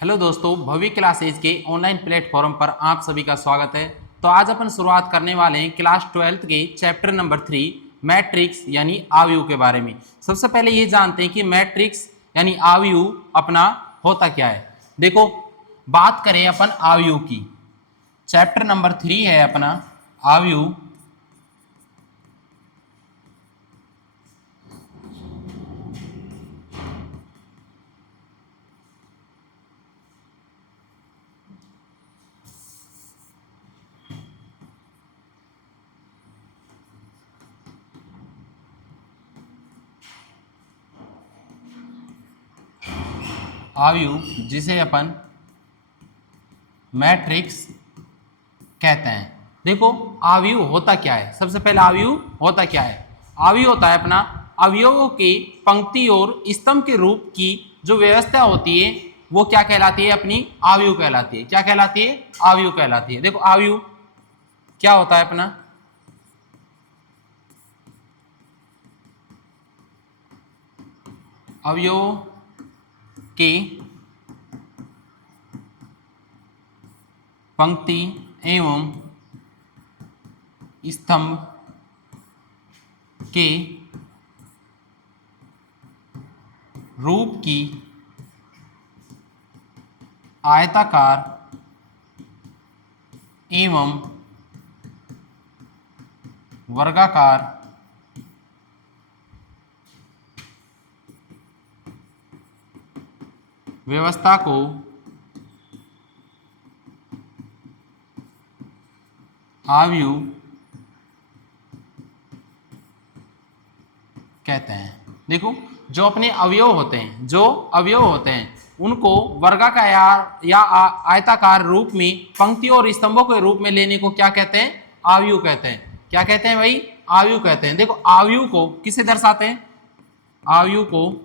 Hello दोस्तों, भव्य classes के online platform पर आप सभी का स्वागत है। तो आज अपन शुरुआत करने वाले हैं क्लास 12th के चैप्टर नंबर 3 मैट्रिक्स यानी आव्यूह के बारे में। सबसे पहले ये जानते हैं कि मैट्रिक्स यानी आव्यूह अपना होता क्या है। देखो, बात करें अपन आव्यूह की, चैप्टर नंबर 3 है अपना आव्यूह। आव्यूह जिसे अपन मैट्रिक्स कहते हैं। देखो, आव्यूह होता क्या है। सबसे पहले आव्यूह होता क्या है। आव्यूह होता है अपना अवयवों के पंक्ति और स्तंभ के रूप की जो व्यवस्था होती है वो क्या कहलाती है, अपनी आव्यूह कहलाती है। क्या कहलाती है? आव्यूह कहलाती है। देखो, आव्यूह क्या होता है अपना, अवयवों के पंक्ति एवं स्तंभ के रूप की आयताकार एवं वर्गाकार व्यवस्था को आव्यूह कहते हैं। देखो, जो अपने अवयव होते हैं उनको वर्गाकार या आयताकार रूप में पंक्तियों और स्तंभों के रूप में लेने को क्या कहते हैं? आव्यूह कहते हैं। क्या कहते हैं भाई? आव्यूह कहते हैं। देखो, आव्यूह को किसे दर्शाते हैं? आव्यूह को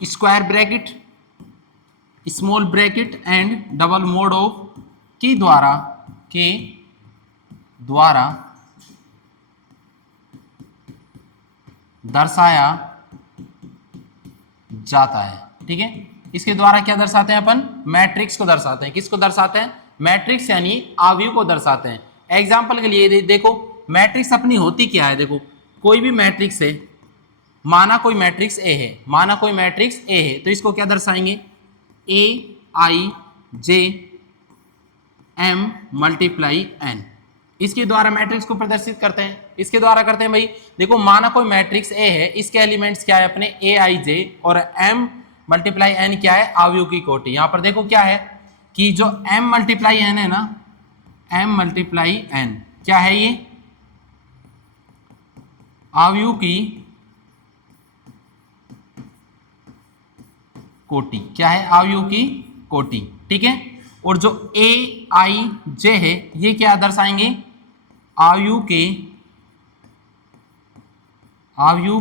square bracket, small bracket and double mode of के द्वारा दर्शाया जाता है। ठीक है, इसके द्वारा क्या दर्शाते हैं अपन? मैट्रिक्स को दर्शाते हैं। किसको दर्शाते हैं? मैट्रिक्स यानी आव्यूह को दर्शाते हैं। एग्जाम्पल के लिए देखो, मैट्रिक्स अपनी होती क्या है। देखो, कोई भी मैट्रिक्स है, माना कोई मैट्रिक्स ए है, तो इसको क्या दर्शाएंगे? ए I J M multiply N, इसके द्वारा मैट्रिक्स को प्रदर्शित करते हैं। इसके द्वारा करते हैं भाई। देखो, माना कोई मैट्रिक्स ए है, इसके एलिमेंट्स क्या है अपने? ए आई जे, और एम मल्टीप्लाई एन क्या है? आव्यूह की कोटि। यहां पर देखो क्या है कि जो एम मल्टीप्लाई एन है ना, एम मल्टीप्लाई एन क्या है? ये आव्यूह की कोटि। क्या है? आव्यूह की कोटि। ठीक है, और जो ए आई जे है ये क्या दर्शाएंगे? आव्यूह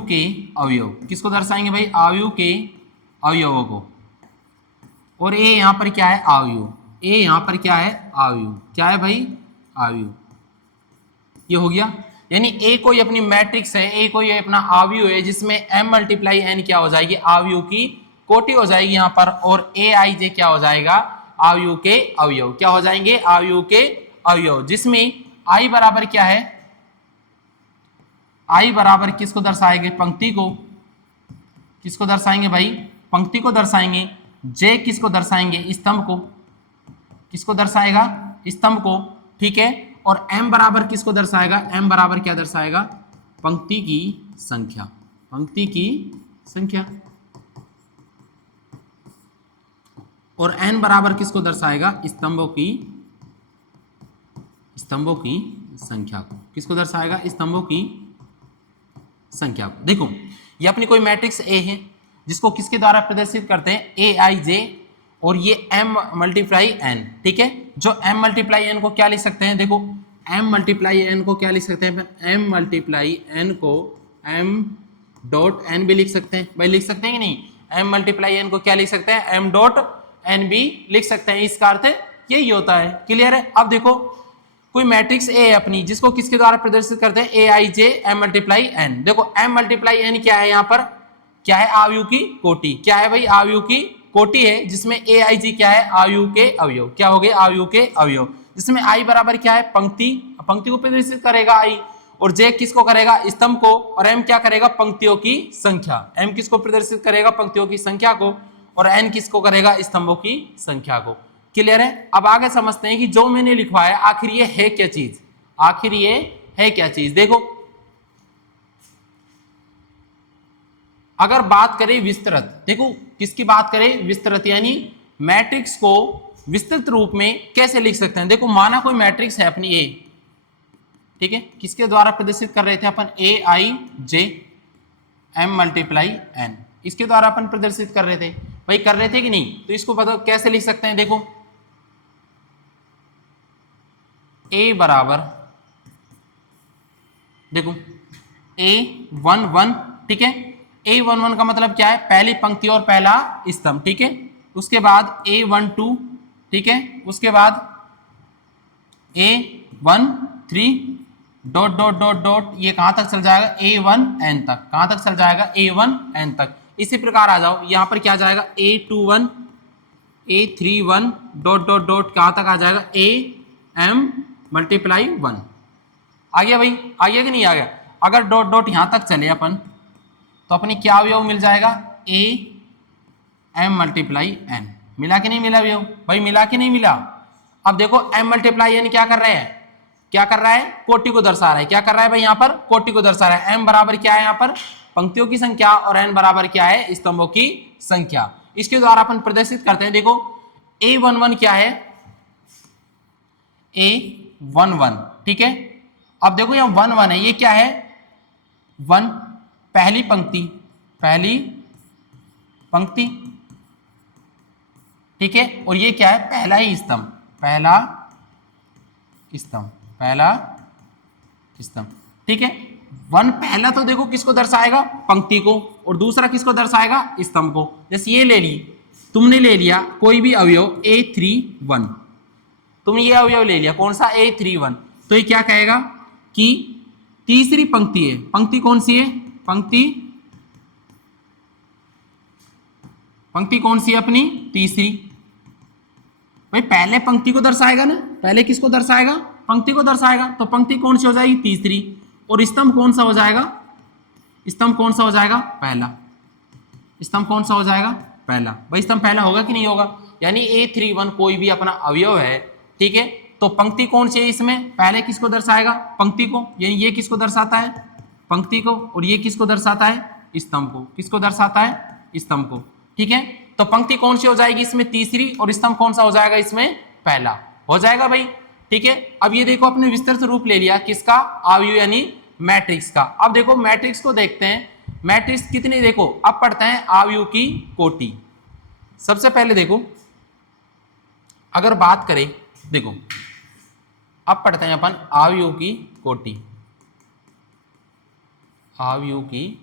के अवयव। किसको दर्शाएंगे भाई? आव्यूह के अवयवों को। और ए यहां पर क्या है? आव्यूह। ए यहां पर क्या है? आव्यूह। क्या है भाई? आव्यूह। ये हो गया। यानी ए कोई अपनी मैट्रिक्स है, ए कोई अपना आव्यूह है जिसमें एम मल्टीप्लाई एन क्या हो जाएगी? आव्यूह की कोटि हो जाएगी यहां पर। और ए आई जे क्या हो जाएगा? आव्यूह के अवयव। क्या हो जाएंगे? आव्यूह के अवयव, जिसमें आई बराबर क्या है? आई बराबर किसको दर्शाएंगे? पंक्ति को। किसको दर्शाएंगे भाई? पंक्ति को दर्शाएंगे। जे किसको दर्शाएंगे? स्तंभ को। किसको दर्शाएगा? स्तंभ को। ठीक है, और एम बराबर किसको दर्शाएगा? एम बराबर क्या दर्शाएगा? पंक्ति की संख्या। पंक्ति की संख्या। और एन बराबर किसको दर्शाएगा? स्तंभों की संख्या को। किसको दर्शाएगा? स्तंभों की संख्या को। देखो, ये अपनी कोई मैट्रिक्स ए है जिसको किसके द्वारा प्रदर्शित करते हैं? ए आई जे, और ये एम मल्टीप्लाई एन। ठीक है, जो एम मल्टीप्लाई एन को क्या लिख सकते हैं? देखो, एम मल्टीप्लाई एन को क्या लिख सकते हैं? एम मल्टीप्लाई एन को एम डॉट एन भी लिख सकते हैं भाई। लिख सकते हैं कि नहीं? एम मल्टीप्लाई एन को क्या लिख सकते हैं? एम डॉट एन भी लिख सकते हैं। इसका अर्थ यही होता है। क्लियर है? अब देखो, कोई मैट्रिक्स ए है अपनी जिसको किसके द्वारा प्रदर्शित करते हैं? ए I J M multiply N. देखो, एम मल्टीप्लाई एन क्या है? यहाँ पर क्या है, आयु की कोटि। क्या है भाई, आयु की कोटि है, जिसमें ए आई जी क्या है, आयु के अवयव। क्या हो गए, आयु के अवयव। जिसमें आई बराबर क्या है, पंक्ति, पंक्ति को प्रदर्शित करेगा आई, और जे किसको करेगा, स्तंभ को, और एम क्या करेगा, पंक्तियों की संख्या। एम किसको प्रदर्शित करेगा, पंक्तियों की संख्या को, और एन किसको करेगा, स्तंभों की संख्या को। क्लियर है। अब आगे समझते हैं कि जो मैंने लिखवाया आखिर ये है क्या चीज, आखिर ये है क्या चीज। देखो अगर बात करें विस्तृत, देखो किसकी बात करें, विस्तृत, यानी मैट्रिक्स को विस्तृत रूप में कैसे लिख सकते हैं। देखो माना कोई मैट्रिक्स है अपनी ए, ठीक है, किसके द्वारा प्रदर्शित कर रहे थे अपन, ए I J M multiply N, इसके द्वारा अपन प्रदर्शित कर रहे थे। भाई कर रहे थे कि नहीं, तो इसको बताओ कैसे लिख सकते हैं। देखो ए बराबर, देखो A11, ठीक है, A11 का मतलब क्या है, पहली पंक्ति और पहला स्तंभ, ठीक है। उसके बाद A12, ठीक है, उसके बाद A13 dot dot dot dot, ये कहां तक चल जाएगा, A1n तक, कहां तक चल जाएगा, A1n तक। इसी प्रकार आ जाओ, यहां पर क्या जाएगा, A21 A31 dot dot dot, कहां तक आ जाएगा, AM मल्टीप्लाई 1। आ गया भाई, आ गया कि नहीं आ गया। अगर डॉट डॉट यहां तक चले अपन, तो अपनी क्या अवयव मिल जाएगा, ए एम मल्टीप्लाई एन। मिला कि नहीं मिला अवयव, भाई मिला कि नहीं मिला। अब देखो एम मल्टीप्लाई एन क्या कर रहे हैं, क्या कर रहा है, कोटि को दर्शा रहा है। क्या कर रहा है भाई, यहाँ पर कोटि को दर्शा रहा है। एम बराबर क्या है, यहाँ पर पंक्तियों की संख्या, और एन बराबर क्या है, स्तंभों की संख्या। इसके द्वारा अपन प्रदर्शित करते हैं। देखो A11 क्या है, A11, ठीक है। अब देखो यहाँ 1 1 है, ये क्या है, 1 पहली पंक्ति, पहली पंक्ति, ठीक है, और ये क्या है, पहला ही स्तंभ, पहला स्तंभ, पहला स्तंभ, ठीक है। 1 पहला तो देखो किसको दर्शाएगा, पंक्ति को, और दूसरा किसको दर्शाएगा, स्तंभ को। जैसे ये ले ली, तुमने ले लिया कोई भी अवयव A31, तुमने ये अवयव ले लिया, कौन सा, A31, तो ये क्या कहेगा कि तीसरी पंक्ति है। पंक्ति कौन सी है, पंक्ति कौन सी है अपनी, तीसरी। भाई पहले पंक्ति को दर्शाएगा ना, पहले किसको दर्शाएगा, पंक्ति को दर्शाएगा, तो पंक्ति कौन सी हो जाएगी, तीसरी, और स्तंभ कौन सा हो जाएगा, स्तंभ कौन सा हो जाएगा, पहला। स्तंभ कौन सा हो जाएगा, पहला। भाई स्तंभ पहला होगा कि नहीं होगा, यानी A31 कोई भी अपना अवयव है, ठीक है, तो पंक्ति कौन सी है इसमें, पहले किसको दर्शाएगा, पंक्ति को, यानी ये किसको दर्शाता है, पंक्ति को, और ये किसको दर्शाता है, स्तंभ को। किसको दर्शाता है, स्तंभ को, ठीक है। तो पंक्ति कौन सी हो जाएगी इसमें, तीसरी, और स्तंभ कौन सा हो जाएगा इसमें, पहला हो जाएगा भाई, ठीक है। अब ये देखो अपने विस्तृत रूप ले लिया किसका, अवयव यानी मैट्रिक्स का। अब देखो मैट्रिक्स को देखते हैं, मैट्रिक्स कितनी, देखो अब पढ़ते हैं अवयव की कोटि। सबसे पहले देखो अगर बात करें, देखो अब पढ़ते हैं अपन अवयव की कोटि, अवयव की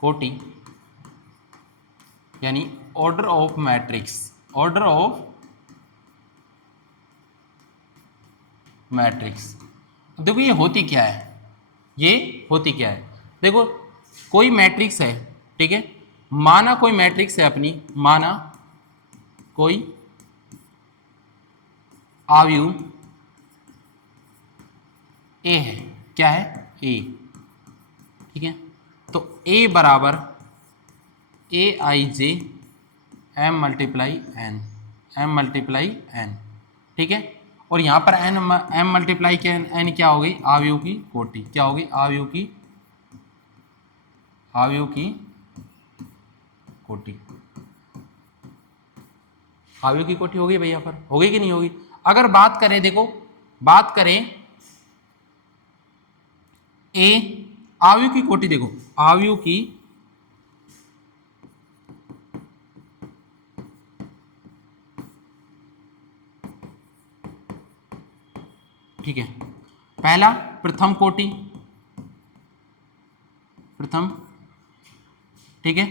कोटि यानी order of matrix, order of matrix. देखो ये होती क्या है, ये होती क्या है, देखो कोई मैट्रिक्स है, ठीक है, माना कोई मैट्रिक्स है अपनी, माना कोई अवयव ए है, क्या है, ए, ठीक है। तो ए बराबर A I J M multiply N, M multiply N, ठीक है। और यहाँ पर एन एम मल्टीप्लाई के एन क्या हो गई, अवयव की कोटि, क्या होगी, अवयव की कोटि, अवयव की कोटि हो गई भाई, यहाँ पर हो गई कि नहीं होगी। अगर बात करें, देखो बात करें ए अवयव की कोटि, देखो अवयव की ठीक है, पहला प्रथम कोटि, प्रथम, ठीक है,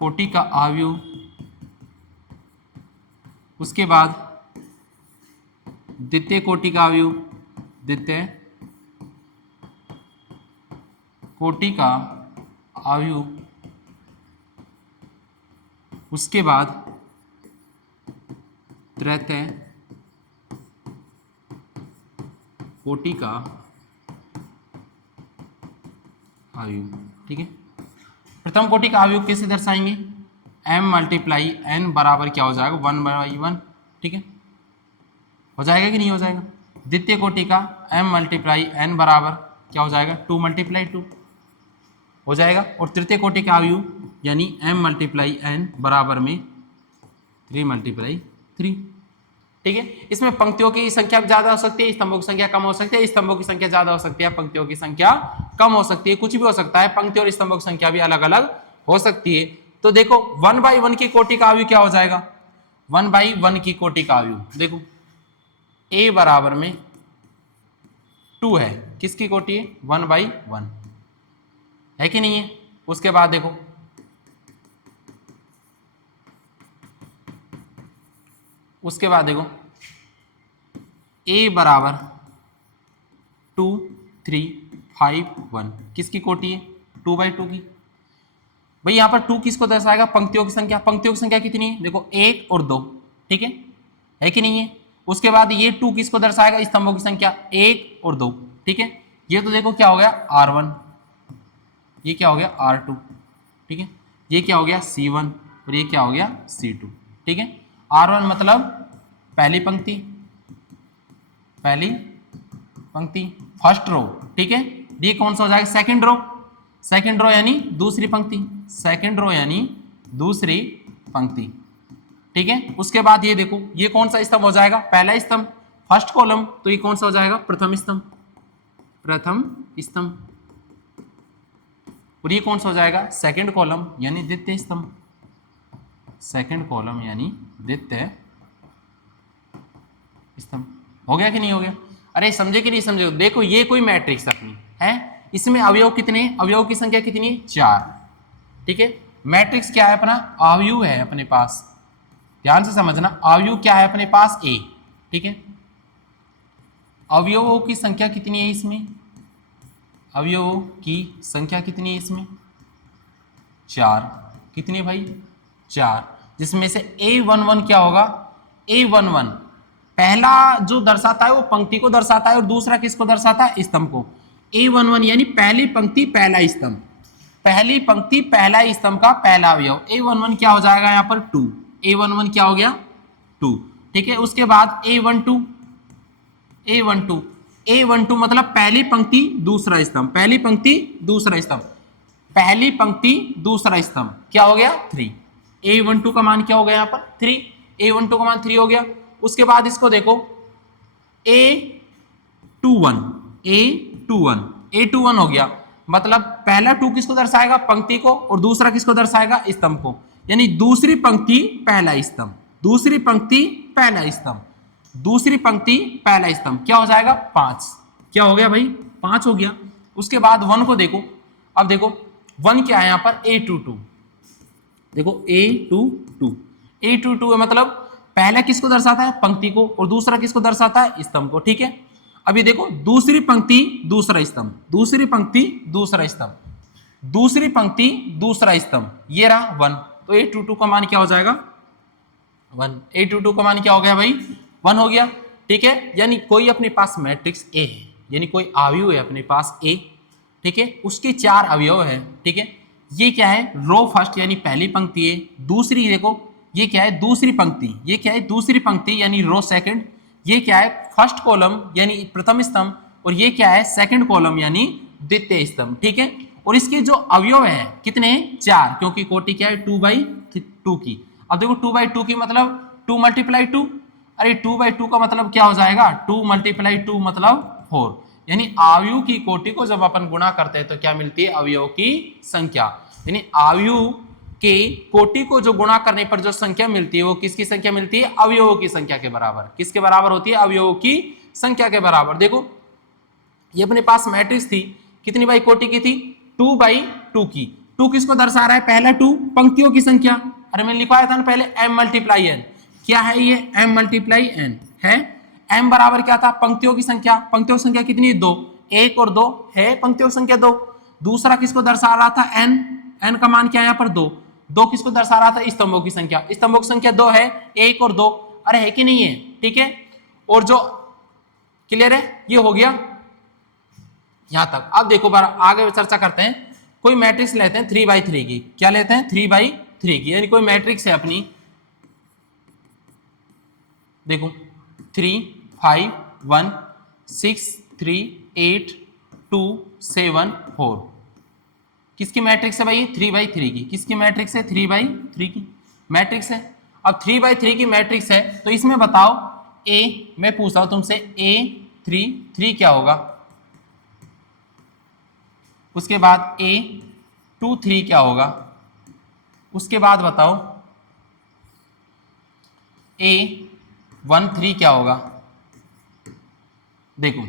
कोटि का अवयव, उसके बाद द्वितीय कोटि का अवयव, द्वितीय कोटि का अवयव, उसके बाद तृतीय कोटि का अवयव। ठीक है, प्रथम कोटि का अवयव कैसे दर्शाएंगे? m मल्टीप्लाई n बराबर क्या हो जाएगा? 1/1। ठीक है, हो जाएगा कि नहीं हो जाएगा? द्वितीय कोटि का m मल्टीप्लाई n बराबर क्या हो जाएगा? 2 मल्टीप्लाई 2 हो जाएगा। और तृतीय कोटि का अवयव यानी m मल्टीप्लाई n बराबर में 3 मल्टीप्लाई 3। ठीक है, इसमें पंक्तियों की संख्या ज्यादा हो सकती है, स्तंभों की संख्या कम हो सकती है, स्तंभों की संख्या ज्यादा हो सकती है, पंक्तियों की संख्या कम हो सकती है, कुछ भी हो सकता है, पंक्ति और स्तंभों की संख्या भी अलग अलग हो सकती है। तो देखो 1/1 की कोटि का अवयव क्या हो जाएगा? 1/1 की कोटि का अवयव देखो a बराबर में 2 है, किसकी कोटि है? 1/1 है कि नहीं है? उसके बाद देखो a बराबर 2 3 5 1 किसकी कोटि है? 2/2 की। भाई यहां पर 2 किसको दर्शाएगा? पंक्तियों की संख्या। पंक्तियों की संख्या कितनी है? देखो 1 और 2। ठीक है कि नहीं है? उसके बाद ये 2 किसको दर्शाएगा? स्तंभों की संख्या 1 और 2। ठीक है, ये तो देखो क्या हो गया? R1, ये क्या हो गया? R2। ठीक है, ये क्या हो गया? C1 और ये क्या हो गया? C2। ठीक है, R1 मतलब पहली पंक्ति फर्स्ट रो। ठीक है, ये कौन सा हो जाएगा? सेकंड रो यानी दूसरी पंक्ति। ठीक है, उसके बाद ये देखो ये कौन सा स्तंभ हो जाएगा? पहला स्तंभ, फर्स्ट कॉलम, तो ये कौन सा हो जाएगा? प्रथम स्तंभ। और ये कौन सा हो जाएगा? सेकंड कॉलम यानी द्वितीय स्तंभ। हो गया कि नहीं हो गया? अरे समझे कि नहीं समझे? देखो ये कोई मैट्रिक्स अपनी है, इसमें अवयव कितने? अवयव की संख्या कितनी है? 4। ठीक है, मैट्रिक्स क्या है अपना? अवयव है अपने पास, ध्यान से समझना। अवयव क्या है अपने पास? A। ठीक है, अवयवों की संख्या कितनी है इसमें? अवयवों की संख्या कितनी है इसमें? 4। कितनी भाई? 4, जिसमें से A11 क्या होगा? A11 पहला जो दर्शाता है वो पंक्ति को दर्शाता है और दूसरा किसको दर्शाता है? स्तंभ को। A11 यानी पहली पंक्ति पहला स्तंभ, पहली पंक्ति पहला स्तंभ का पहला अवयव। A11 क्या हो जाएगा यहाँ पर? 2। A11 क्या हो गया? 2। ठीक है, उसके बाद A12 मतलब पहली पंक्ति दूसरा स्तंभ, पहली पंक्ति दूसरा स्तंभ क्या हो गया? 3। A12 का मान क्या हो गया यहाँ पर? 3। A12 का मान 3 हो गया। उसके बाद इसको देखो A21 हो गया, मतलब पहला 2 किसको दर्शाएगा? पंक्ति को, और दूसरा किसको दर्शाएगा? स्तंभ को, यानी दूसरी पंक्ति पहला स्तंभ क्या हो जाएगा? 5। क्या हो गया भाई? 5 हो गया। उसके बाद 1 को देखो, अब देखो 1 क्या है यहाँ पर? A22। देखो A22 मतलब पहला किसको दर्शाता है? पंक्ति को, और दूसरा किसको दर्शाता है? स्तंभ को। ठीक है, अभी देखो दूसरी पंक्ति दूसरा स्तंभ, ये रहा 1, तो A22 का मान क्या हो जाएगा? 1। A22 का मान क्या हो गया भाई? 1 हो गया। ठीक है, यानी कोई अपने पास मैट्रिक्स A है, यानी कोई अवयव है अपने पास A। ठीक है, उसके 4 अवयव है। ठीक है, ये क्या है? रो फर्स्ट यानी पहली पंक्ति है। दूसरी देखो ये क्या है? दूसरी पंक्ति यानी रो सेकंड। ये क्या है? फर्स्ट कॉलम यानी प्रथम स्तंभ, और ये क्या है? सेकंड कॉलम यानी द्वितीय स्तंभ। ठीक है, और इसके जो अवयव है कितने हैं? 4, क्योंकि कोटि क्या है? 2/2 की। अब देखो 2/2 की मतलब 2 × 2। अरे 2/2 का मतलब क्या हो जाएगा? 2 × 2 मतलब 4, यानी अवयव की कोटि को जब अपन गुणा करते हैं तो क्या मिलती है? अवयव की संख्या। यानी अवयव के कोटि को जो गुणा करने पर जो संख्या मिलती है वो किसकी संख्या मिलती है? अवयवों की संख्या के बराबर। किसके बराबर होती है? अवयवों की संख्या के बराबर। देखो ये अपने पास मैट्रिक्स थी, कितनी बाई कोटि की थी? 2/2 की। 2 किसको दर्शा रहा है? पहला 2 पंक्तियों की संख्या। अरे मैंने लिखवाया था ना पहले m × n। क्या है ये? m × n है। m बराबर क्या था? पंक्तियों की संख्या। पंक्तियों की संख्या कितनी? 2। 1 और 2 है पंक्तियों की संख्या 2। दूसरा किसको दर्शा रहा था, n, n का मान क्या है यहाँ पर 2, 2 किसको दर्शा रहा था, स्तंभों की संख्या, स्तंभों की संख्या 2 है, 1 और 2, अरे है कि नहीं है, ठीक है। और जो क्लियर है, ये हो गया यहां तक। अब देखो बार आगे चर्चा करते हैं, कोई मैट्रिक्स लेते हैं 3x3 की, क्या लेते हैं 3x3 की, यानी कोई मैट्रिक्स है अपनी, देखो 3 5 1 6 3 8 2 7 4, किसकी मैट्रिक्स है भाई, 3x3 की, किसकी मैट्रिक्स है, 3x3 की मैट्रिक्स है। अब 3x3 की मैट्रिक्स है तो इसमें बताओ ए, मैं पूछ रहा हूं तुमसे, A3 क्या होगा, उसके बाद A23 क्या होगा, उसके बाद बताओ A13 क्या होगा। देखो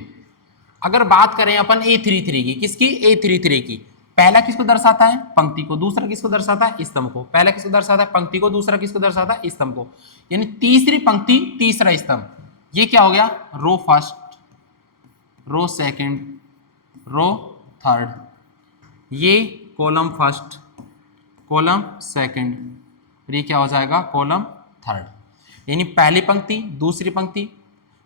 अगर बात करें अपन A33 की, किसकी, A33 की, पहला किसको दर्शाता है, पंक्ति को, दूसरा किसको दर्शाता है, स्तंभ को, पहला किसको दर्शाता है, पंक्ति को, दूसरा किसको दर्शाता है, स्तंभ को, यानी तीसरी पंक्ति तीसरा स्तंभ, ये क्या हो गया, row first, row second, row third, ये कॉलम फर्स्ट, कॉलम सेकंड, और ये क्या हो जाएगा, कॉलम थर्ड, यानी पहली पंक्ति दूसरी पंक्ति,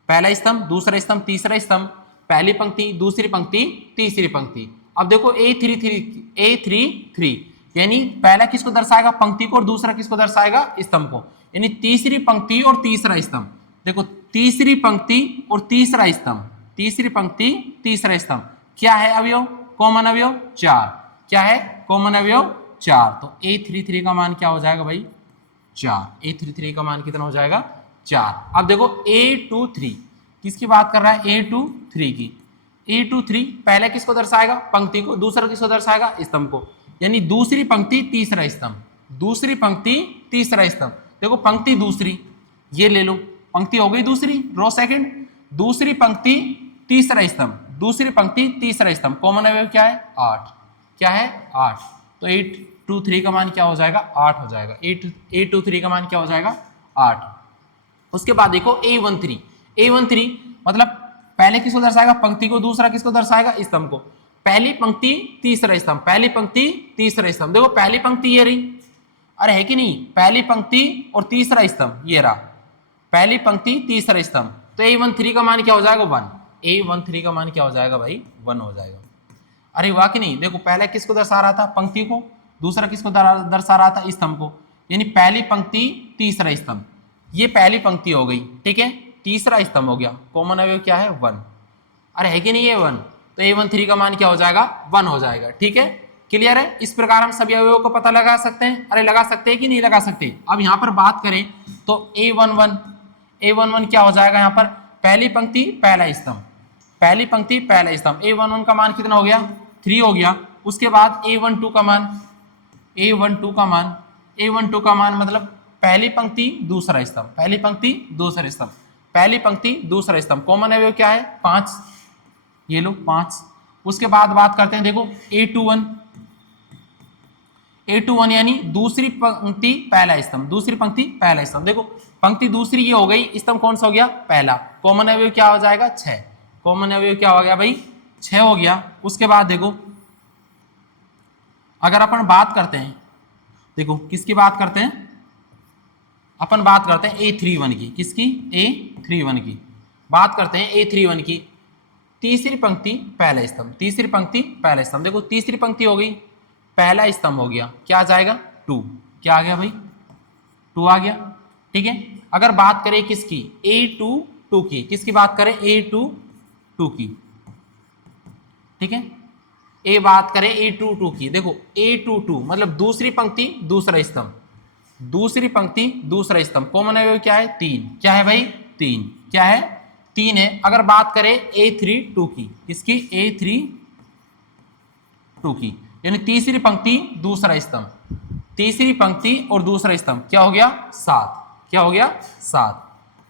पहला स्तंभ दूसरा स्तंभ तीसरा स्तंभ, पहली पंक्ति दूसरी पंक्ति तीसरी पंक्ति। अब देखो A33 यानी पहला किसको दर्शाएगा, पंक्ति को, और दूसरा किसको दर्शाएगा, स्तंभ को, यानी तीसरी पंक्ति और तीसरा स्तंभ। देखो तीसरी पंक्ति और तीसरा स्तंभ, तीसरी पंक्ति तीसरा स्तंभ, क्या है अवयव, कॉमन अवयव 4, क्या है कॉमन अवयव 4, तो A33 का मान क्या हो जाएगा भाई 4, A33 का मान कितना हो जाएगा 4। अब देखो A23 किसकी बात कर रहा है, A23 की, A23 पहले किसको दर्शाएगा, पंक्ति को, दूसरा किसको दर्शाएगा, स्तंभ को, यानी दूसरी पंक्ति तीसरा स्तंभ, दूसरी पंक्ति तीसरा स्तंभ। देखो पंक्ति दूसरी, ये ले लो, पंक्ति हो गई दूसरी, रो सेकंड, दूसरी पंक्ति तीसरा स्तंभ, दूसरी पंक्ति तीसरा स्तंभ, कॉमन अवयव क्या है 8, क्या है 8, तो 823 का मान क्या हो जाएगा 8 हो जाएगा, 823 का मान क्या हो जाएगा 8। उसके बाद देखो A13 मतलब पहले किसको दर्शाएगा, पंक्ति को, दूसरा किसको दर्शाएगा, स्तंभ को, पहली पंक्ति तीसरा स्तंभ, पहली पंक्ति तीसरा स्तंभ। देखो पहली पंक्ति ये रही, अरे है कि नहीं, पहली पंक्ति और तीसरा स्तंभ ये रहा, पहली पंक्ति तीसरा स्तंभ, तो A13 का मान क्या हो जाएगा 1, A13 का मान क्या हो जाएगा भाई 1 हो जाएगा। अरे वाह कि नहीं, देखो पहले किसको दर्शा रहा था, पंक्ति को, दूसरा किसको दर्शा रहा था, स्तंभ को, यानी पहली पंक्ति तीसरा स्तंभ, ये पहली पंक्ति हो गई, ठीक है, तीसरा स्तंभ हो गया, कॉमन अवयव क्या है 1, अरे है कि नहीं ये 1, तो A13 का मान क्या हो जाएगा 1 हो जाएगा, ठीक है, क्लियर है। इस प्रकार हम सभी अवयवों को पता लगा सकते हैं, अरे लगा सकते हैं कि नहीं लगा सकते। अब यहाँ पर बात करें तो A11 क्या हो जाएगा, यहाँ पर पहली पंक्ति पहला स्तंभ, पहली पंक्ति पहला स्तंभ, A11 का मान कितना हो गया 3 हो गया। उसके बाद A12 का मान, A12 का मान मतलब पहली पंक्ति दूसरा स्तंभ, पहली पंक्ति दूसरा स्तंभ, पहली पंक्ति दूसरा स्तंभ, कॉमन अवयव क्या है 5, ये लो 5। उसके बाद बात करते हैं, देखो A21 यानी दूसरी पंक्ति पहला स्तंभ, दूसरी पंक्ति पहला स्तंभ, देखो पंक्ति दूसरी ये हो गई, स्तंभ कौन सा हो गया पहला, कॉमन अवयव क्या हो जाएगा 6, कॉमन अवयव क्या हो गया भाई 6 हो गया। उसके बाद देखो अगर अपन बात करते हैं, देखो किसकी बात करते हैं, अपन बात करते हैं A31 की, किसकी A31 की बात करते हैं, A31 की तीसरी पंक्ति पहला स्तंभ, तीसरी पंक्ति पहला स्तंभ, देखो तीसरी पंक्ति हो गई, पहला स्तंभ हो गया, क्या आ जाएगा 2, क्या आ गया भाई 2 आ गया, ठीक है। अगर बात करें किसकी A22 की, किसकी बात करें A22 की, ठीक है, ए बात करें A22 की, देखो A22 मतलब दूसरी पंक्ति दूसरा स्तंभ, दूसरी पंक्ति दूसरा स्तंभ, कॉमन अवयव क्या है 3, क्या है भाई 3, क्या है 3 है। अगर बात करें A32 की, किसकी A32 की, यानी तीसरी पंक्ति दूसरा स्तंभ, तीसरी पंक्ति और दूसरा स्तंभ, क्या हो गया 7, क्या हो गया 7।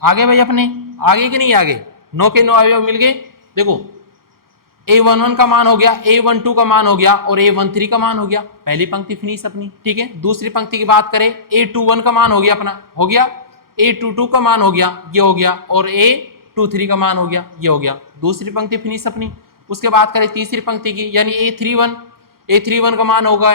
आगे भाई अपने आगे कि नहीं आगे, 9 के 9 अवयव मिल गए। देखो A11 का मान हो गया, A12 का मान हो गया और A13 का मान हो गया, पहली पंक्ति फिनिश अपनी, ठीक है। दूसरी पंक्ति की बात करें A21 का मान हो गया अपना, हो गया, A22 का मान हो गया, ये हो गया, और A23 का मान हो गया, ये हो गया, दूसरी पंक्ति फिनिश अपनी। उसके बाद करें तीसरी पंक्ति की, यानी A31, A31 का मान होगा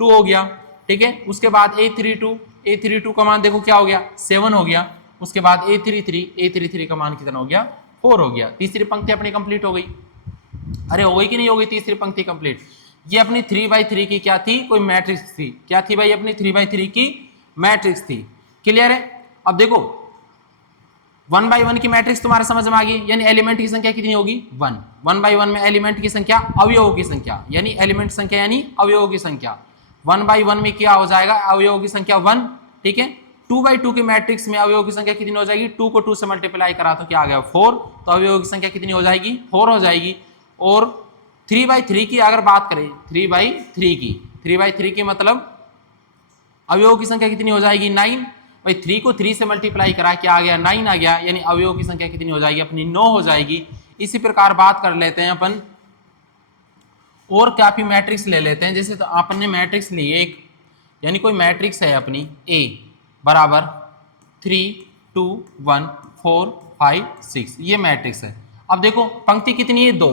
2 हो गया, ठीक है। उसके बाद A32 का मान देखो क्या हो गया 7 हो गया। उसके बाद A33 का मान कितना हो गया 4 हो गया। तीसरी पंक्ति अपनी कंप्लीट हो गई। अरे हो गई कि नहीं हो गई तीसरी पंक्ति कंप्लीट। ये अपनी 3/3 की क्या थी, कोई मैट्रिक्स थी। क्या थी भाई, अपनी 3/3 की मैट्रिक्स थी। क्लियर है। अब देखो 1/1 की मैट्रिक्स तुम्हारे समझ में आ गई, यानी एलिमेंट की संख्या कितनी होगी 1। 1/1 में एलिमेंट की संख्या अवयवों की संख्या, यानी एलिमेंट संख्या यानी अवयवों की संख्या। 1/1 में क्या हो जाएगा, अवयवों की संख्या 1, ठीक है। 2/2 की मैट्रिक्स में अवयवों की संख्या कितनी हो जाएगी, 2 को 2 से मल्टीप्लाई करा तो क्या आ गया 4, तो अवयवों की संख्या कितनी हो जाएगी 4 हो जाएगी। और 3/3 की अगर बात करें, 3/3 की मतलब अवयवों की संख्या कितनी हो जाएगी 9। भाई 3 को 3 से मल्टीप्लाई करा क्या आ गया 9 आ गया, यानी अवयवों की संख्या कितनी हो जाएगी अपनी 9 हो जाएगी। इसी प्रकार बात कर लेते हैं अपन और काफी मैट्रिक्स ले लेते हैं। जैसे तो अपन ने मैट्रिक्स ली एक, यानी कोई मैट्रिक्स है अपनी A बराबर 3 2 1 4 5 6, ये मैट्रिक्स है। अब देखो पंक्ति कितनी है 2,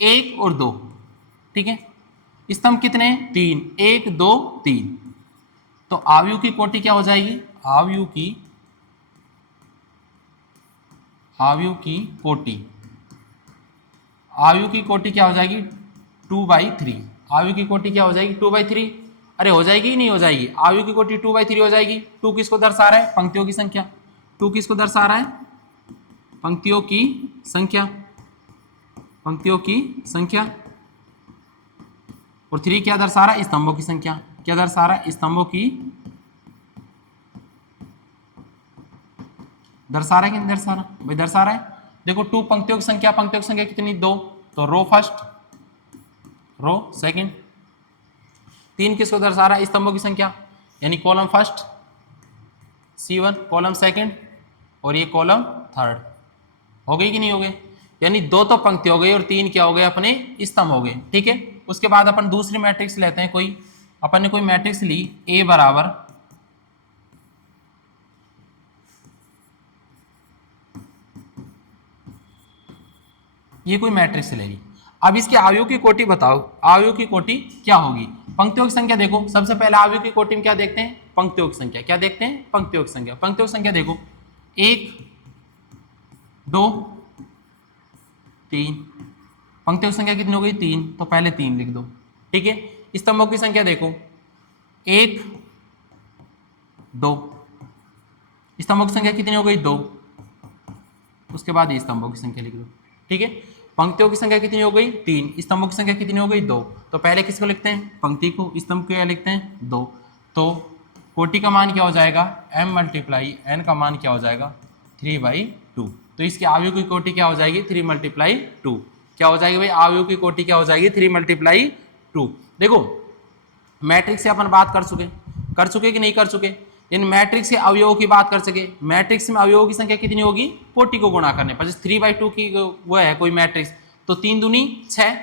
1 और 2, ठीक है। स्तंभ कितने 3, 1 2 3। तो आव्यूह की कोटि क्या हो जाएगी, आव्यूह की कोटि क्या हो जाएगी 2/3। आव्यूह की कोटि क्या हो जाएगी 2/3। अरे हो जाएगी नहीं हो जाएगी, आव्यूह की कोटि 2/3 हो जाएगी। 2 किसको दर्शा रहा है, पंक्तियों की संख्या। 2 किसको दर्शा रहा है, पंक्तियों की संख्या, पंक्तियों की संख्या। और 3 क्या दर्शा रहा है, स्तंभों की संख्या। क्या दर्शा रहा है, स्तंभों की दर्शा रहा है कि नहीं दर्शा रहा, भाई दर्शा रहा है। देखो 2 पंक्तियों की संख्या, पंक्तियों की संख्या कितनी 2, तो रो फर्स्ट रो सेकंड। 3 किसको दर्शा रहा है, स्तंभों की संख्या, यानी column first C1, column second और ये कॉलम थर्ड। हो गई कि नहीं हो गई, यानी 2 तो पंक्ति हो गई और 3 क्या हो गए अपने स्तंभ हो गए, ठीक है। उसके बाद अपन दूसरी मैट्रिक्स लेते हैं कोई, अपन ने कोई मैट्रिक्स ली A बराबर ये कोई मैट्रिक्स ले ली। अब इसके आव्यूह की कोटि बताओ, आव्यूह की कोटि क्या होगी। पंक्तियों की संख्या देखो, सबसे पहले आव्यूह की कोटि में क्या देखते हैं, पंक्तियों की संख्या। क्या देखते हैं, पंक्तियों की संख्या। पंक्तियों की संख्या देखो 1 2 3, पंक्तियों की संख्या कितनी हो गई 3, तो पहले 3 लिख दो, ठीक है। स्तंभों की संख्या देखो 1 2, स्तंभों की संख्या कितनी हो गई 2, उसके बाद स्तंभों की संख्या लिख दो, ठीक है। पंक्तियों की संख्या कितनी हो गई 3, स्तंभों की संख्या कितनी हो गई 2, तो पहले किसको लिखते हैं, पंक्ति को, स्तंभ को क्या लिखते हैं 2। तो कोटि का मान क्या हो जाएगा m × n का मान क्या हो जाएगा 3/2। तो इसकी आव्यूह की कोटि क्या हो जाएगी 3/2। क्या हो जाएगी भाई, आव्यूह की कोटि क्या हो जाएगी 3/2। देखो मैट्रिक्स से अपन बात कर चुके कि नहीं कर चुके, इन मैट्रिक्स के अवयवों की बात कर सके। मैट्रिक्स में अवयवों की संख्या कितनी होगी, कोटि को गुणा करने पर। जैसे 3/2 की वो है कोई मैट्रिक्स, तो 3 दूनी 6,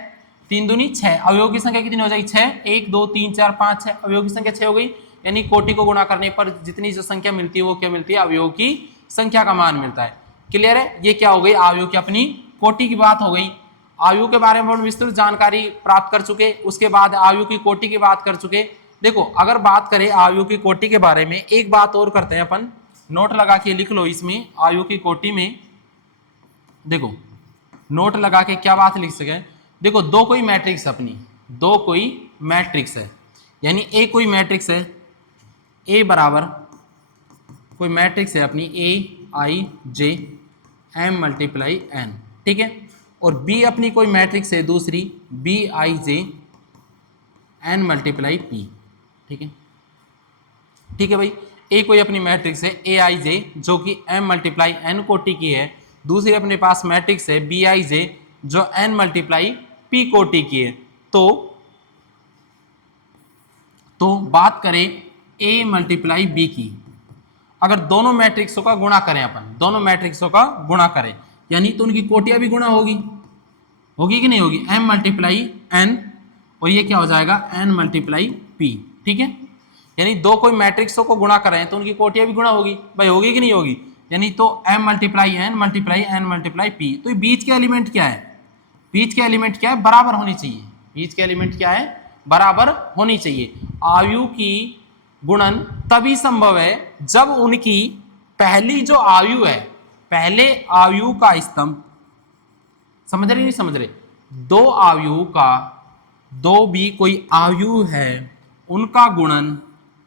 3 दूनी 6, अवयवों की संख्या कितनी हो जाएगी 6, 1 2 3 4 5 6, अवयवों की संख्या 6 हो गई। यानी कोटि को गुणा करने पर जितनी जो संख्या मिलती है वो क्या मिलती है, अवयवों की संख्या का मान मिलता है। क्लियर है, ये क्या हो गई आव्यूह की अपनी कोटि की बात हो गई। आव्यूह के बारे में विस्तृत जानकारी प्राप्त कर चुके। उसके बाद आव्यूह की कोटि की बात कर चुके। देखो अगर बात करें आव्यूह की कोटि के बारे में, एक बात और करते हैं अपन, नोट लगा के लिख लो इसमें। आव्यूह की कोटि में देखो नोट लगा के क्या बात लिख सके। देखो दो कोई मैट्रिक्स अपनी, दो कोई मैट्रिक्स है, यानी ए कोई मैट्रिक्स है, ए बराबर कोई मैट्रिक्स है अपनी AIJ M × n, ठीक है। और बी अपनी कोई मैट्रिक्स है दूसरी BIJ n × p, ठीक है। ठीक है भाई, ए कोई अपनी मैट्रिक्स है AIJ जो कि M × n कोटि की है, दूसरी अपने पास मैट्रिक्स है BIJ जो n × p कोटि की है। तो बात करें A × b की, अगर दोनों मैट्रिक्सों का गुणा करें अपन, दोनों मैट्रिक्सों का गुणा करें, यानी तो उनकी कोटियां भी गुणा होगी कि नहीं होगी, M × n और ये क्या हो जाएगा n × p, ठीक है। यानी दो कोई मैट्रिक्सों को गुणा करें तो उनकी कोटियां भी गुणा होगी, भाई होगी कि नहीं होगी। यानी तो M × n × p। तो बीच के एलिमेंट क्या है, बीच के एलिमेंट क्या है, बराबर होनी चाहिए। बीच के एलिमेंट क्या है, बराबर होनी चाहिए। आयु की गुणन तभी संभव है जब उनकी पहली जो आयु है, पहले आयु का स्तंभ, समझ रहे नहीं समझ रहे, दो आयु का, दो भी कोई आयु है, उनका गुणन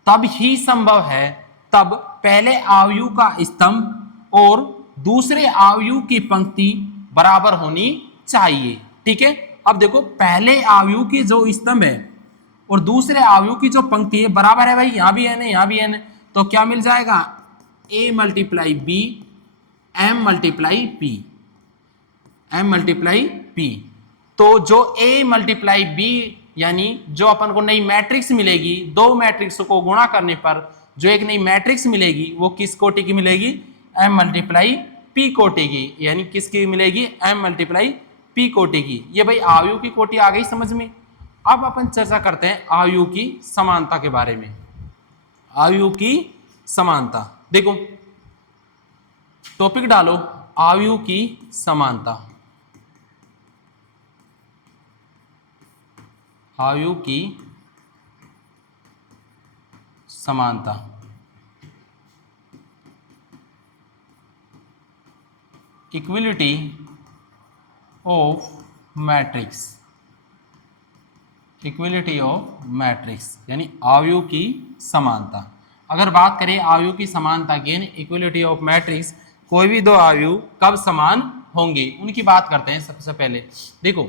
तब ही संभव है तब पहले आयु का स्तंभ और दूसरे आयु की पंक्ति बराबर होनी चाहिए। ठीक है, अब देखो पहले आयु की जो स्तंभ है और दूसरे आयु की जो पंक्ति है बराबर है भाई, यहां भी है ना यहां भी है ना, तो क्या मिल जाएगा, a multiply b m multiply p, m multiply p. तो जो a मल्टीप्लाई बी यानी जो अपन को नई मैट्रिक्स मिलेगी, दो मैट्रिक्स को गुणा करने पर जो एक नई मैट्रिक्स मिलेगी वो किस कोटि की मिलेगी, m मल्टीप्लाई पी कोटि की, यानी किसकी मिलेगी, m मल्टीप्लाई पी कोटि की। ये भाई आयु की कोटि आ गई समझ में। अब अपन चर्चा करते हैं आयु की समानता के बारे में। आयु की समानता, देखो टॉपिक डालो, आयु की समानता, आयु की समानता। Equality of matrix, equality of matrix यानी आयु की समानता। अगर बात करें आयु की समानता की, इक्विलिटी ऑफ मैट्रिक्स, कोई भी दो आयु कब समान होंगे उनकी बात करते हैं। सबसे पहले देखो,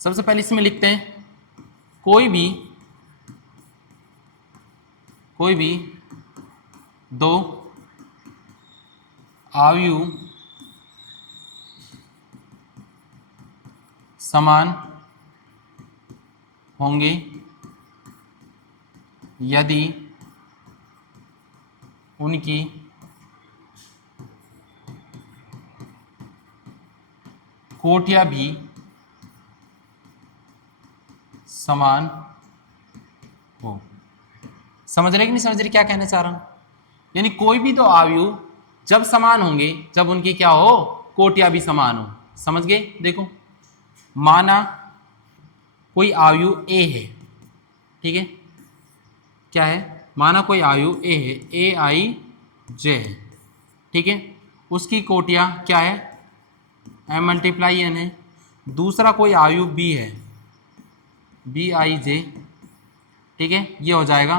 सबसे पहले इसमें लिखते हैं कोई भी दो आयु समान होंगे यदि उनकी कोटियां भी समान हो। समझ रहे कि नहीं समझ रहे क्या कहना चाह रहा हूं, यानी कोई भी दो आयु जब समान होंगे जब उनकी क्या हो, कोटियां भी समान हो। समझ गए, देखो माना कोई आयु ए है, ठीक है, क्या है, माना कोई आयु ए है, ए आई जे है, ठीक है, उसकी कोटियां क्या है, एम मल्टीप्लाई एन है। दूसरा कोई आयु बी है, बी आई जे, ठीक है, ये हो जाएगा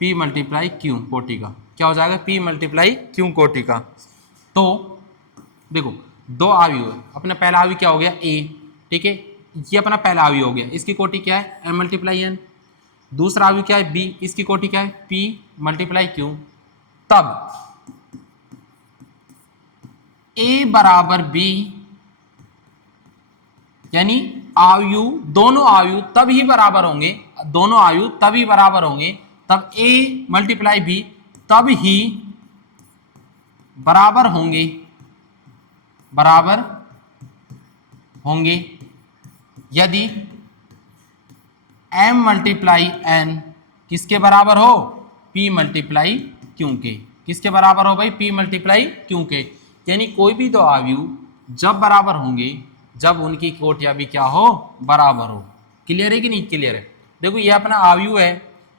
पी मल्टीप्लाई क्यू कोटि का, क्या हो जाएगा, पी मल्टीप्लाई क्यू कोटि का। तो देखो दो आयु है, अपना पहला आयु क्या हो गया ए, ठीक है, ये अपना पहला आयु हो गया, इसकी कोटि क्या है, एम मल्टीप्लाई एन। दूसरा आयु क्या है बी, इसकी कोटि क्या है, पी मल्टीप्लाई क्यू। तब ए बराबर बी, यानी आयु, दोनों आयु तब ही बराबर होंगे, दोनों आयु तभी बराबर होंगे तब ए मल्टीप्लाई बी तब ही बराबर होंगे, बराबर होंगे यदि m मल्टीप्लाई n किसके बराबर हो, p मल्टीप्लाई क्यू के। किसके बराबर हो भाई, p मल्टीप्लाई क्यू के। यानी कोई भी दो आयु जब बराबर होंगे जब उनकी कोटियां भी क्या हो, बराबर हो। क्लियर है कि नहीं क्लियर है। देखो ये अपना आयु है,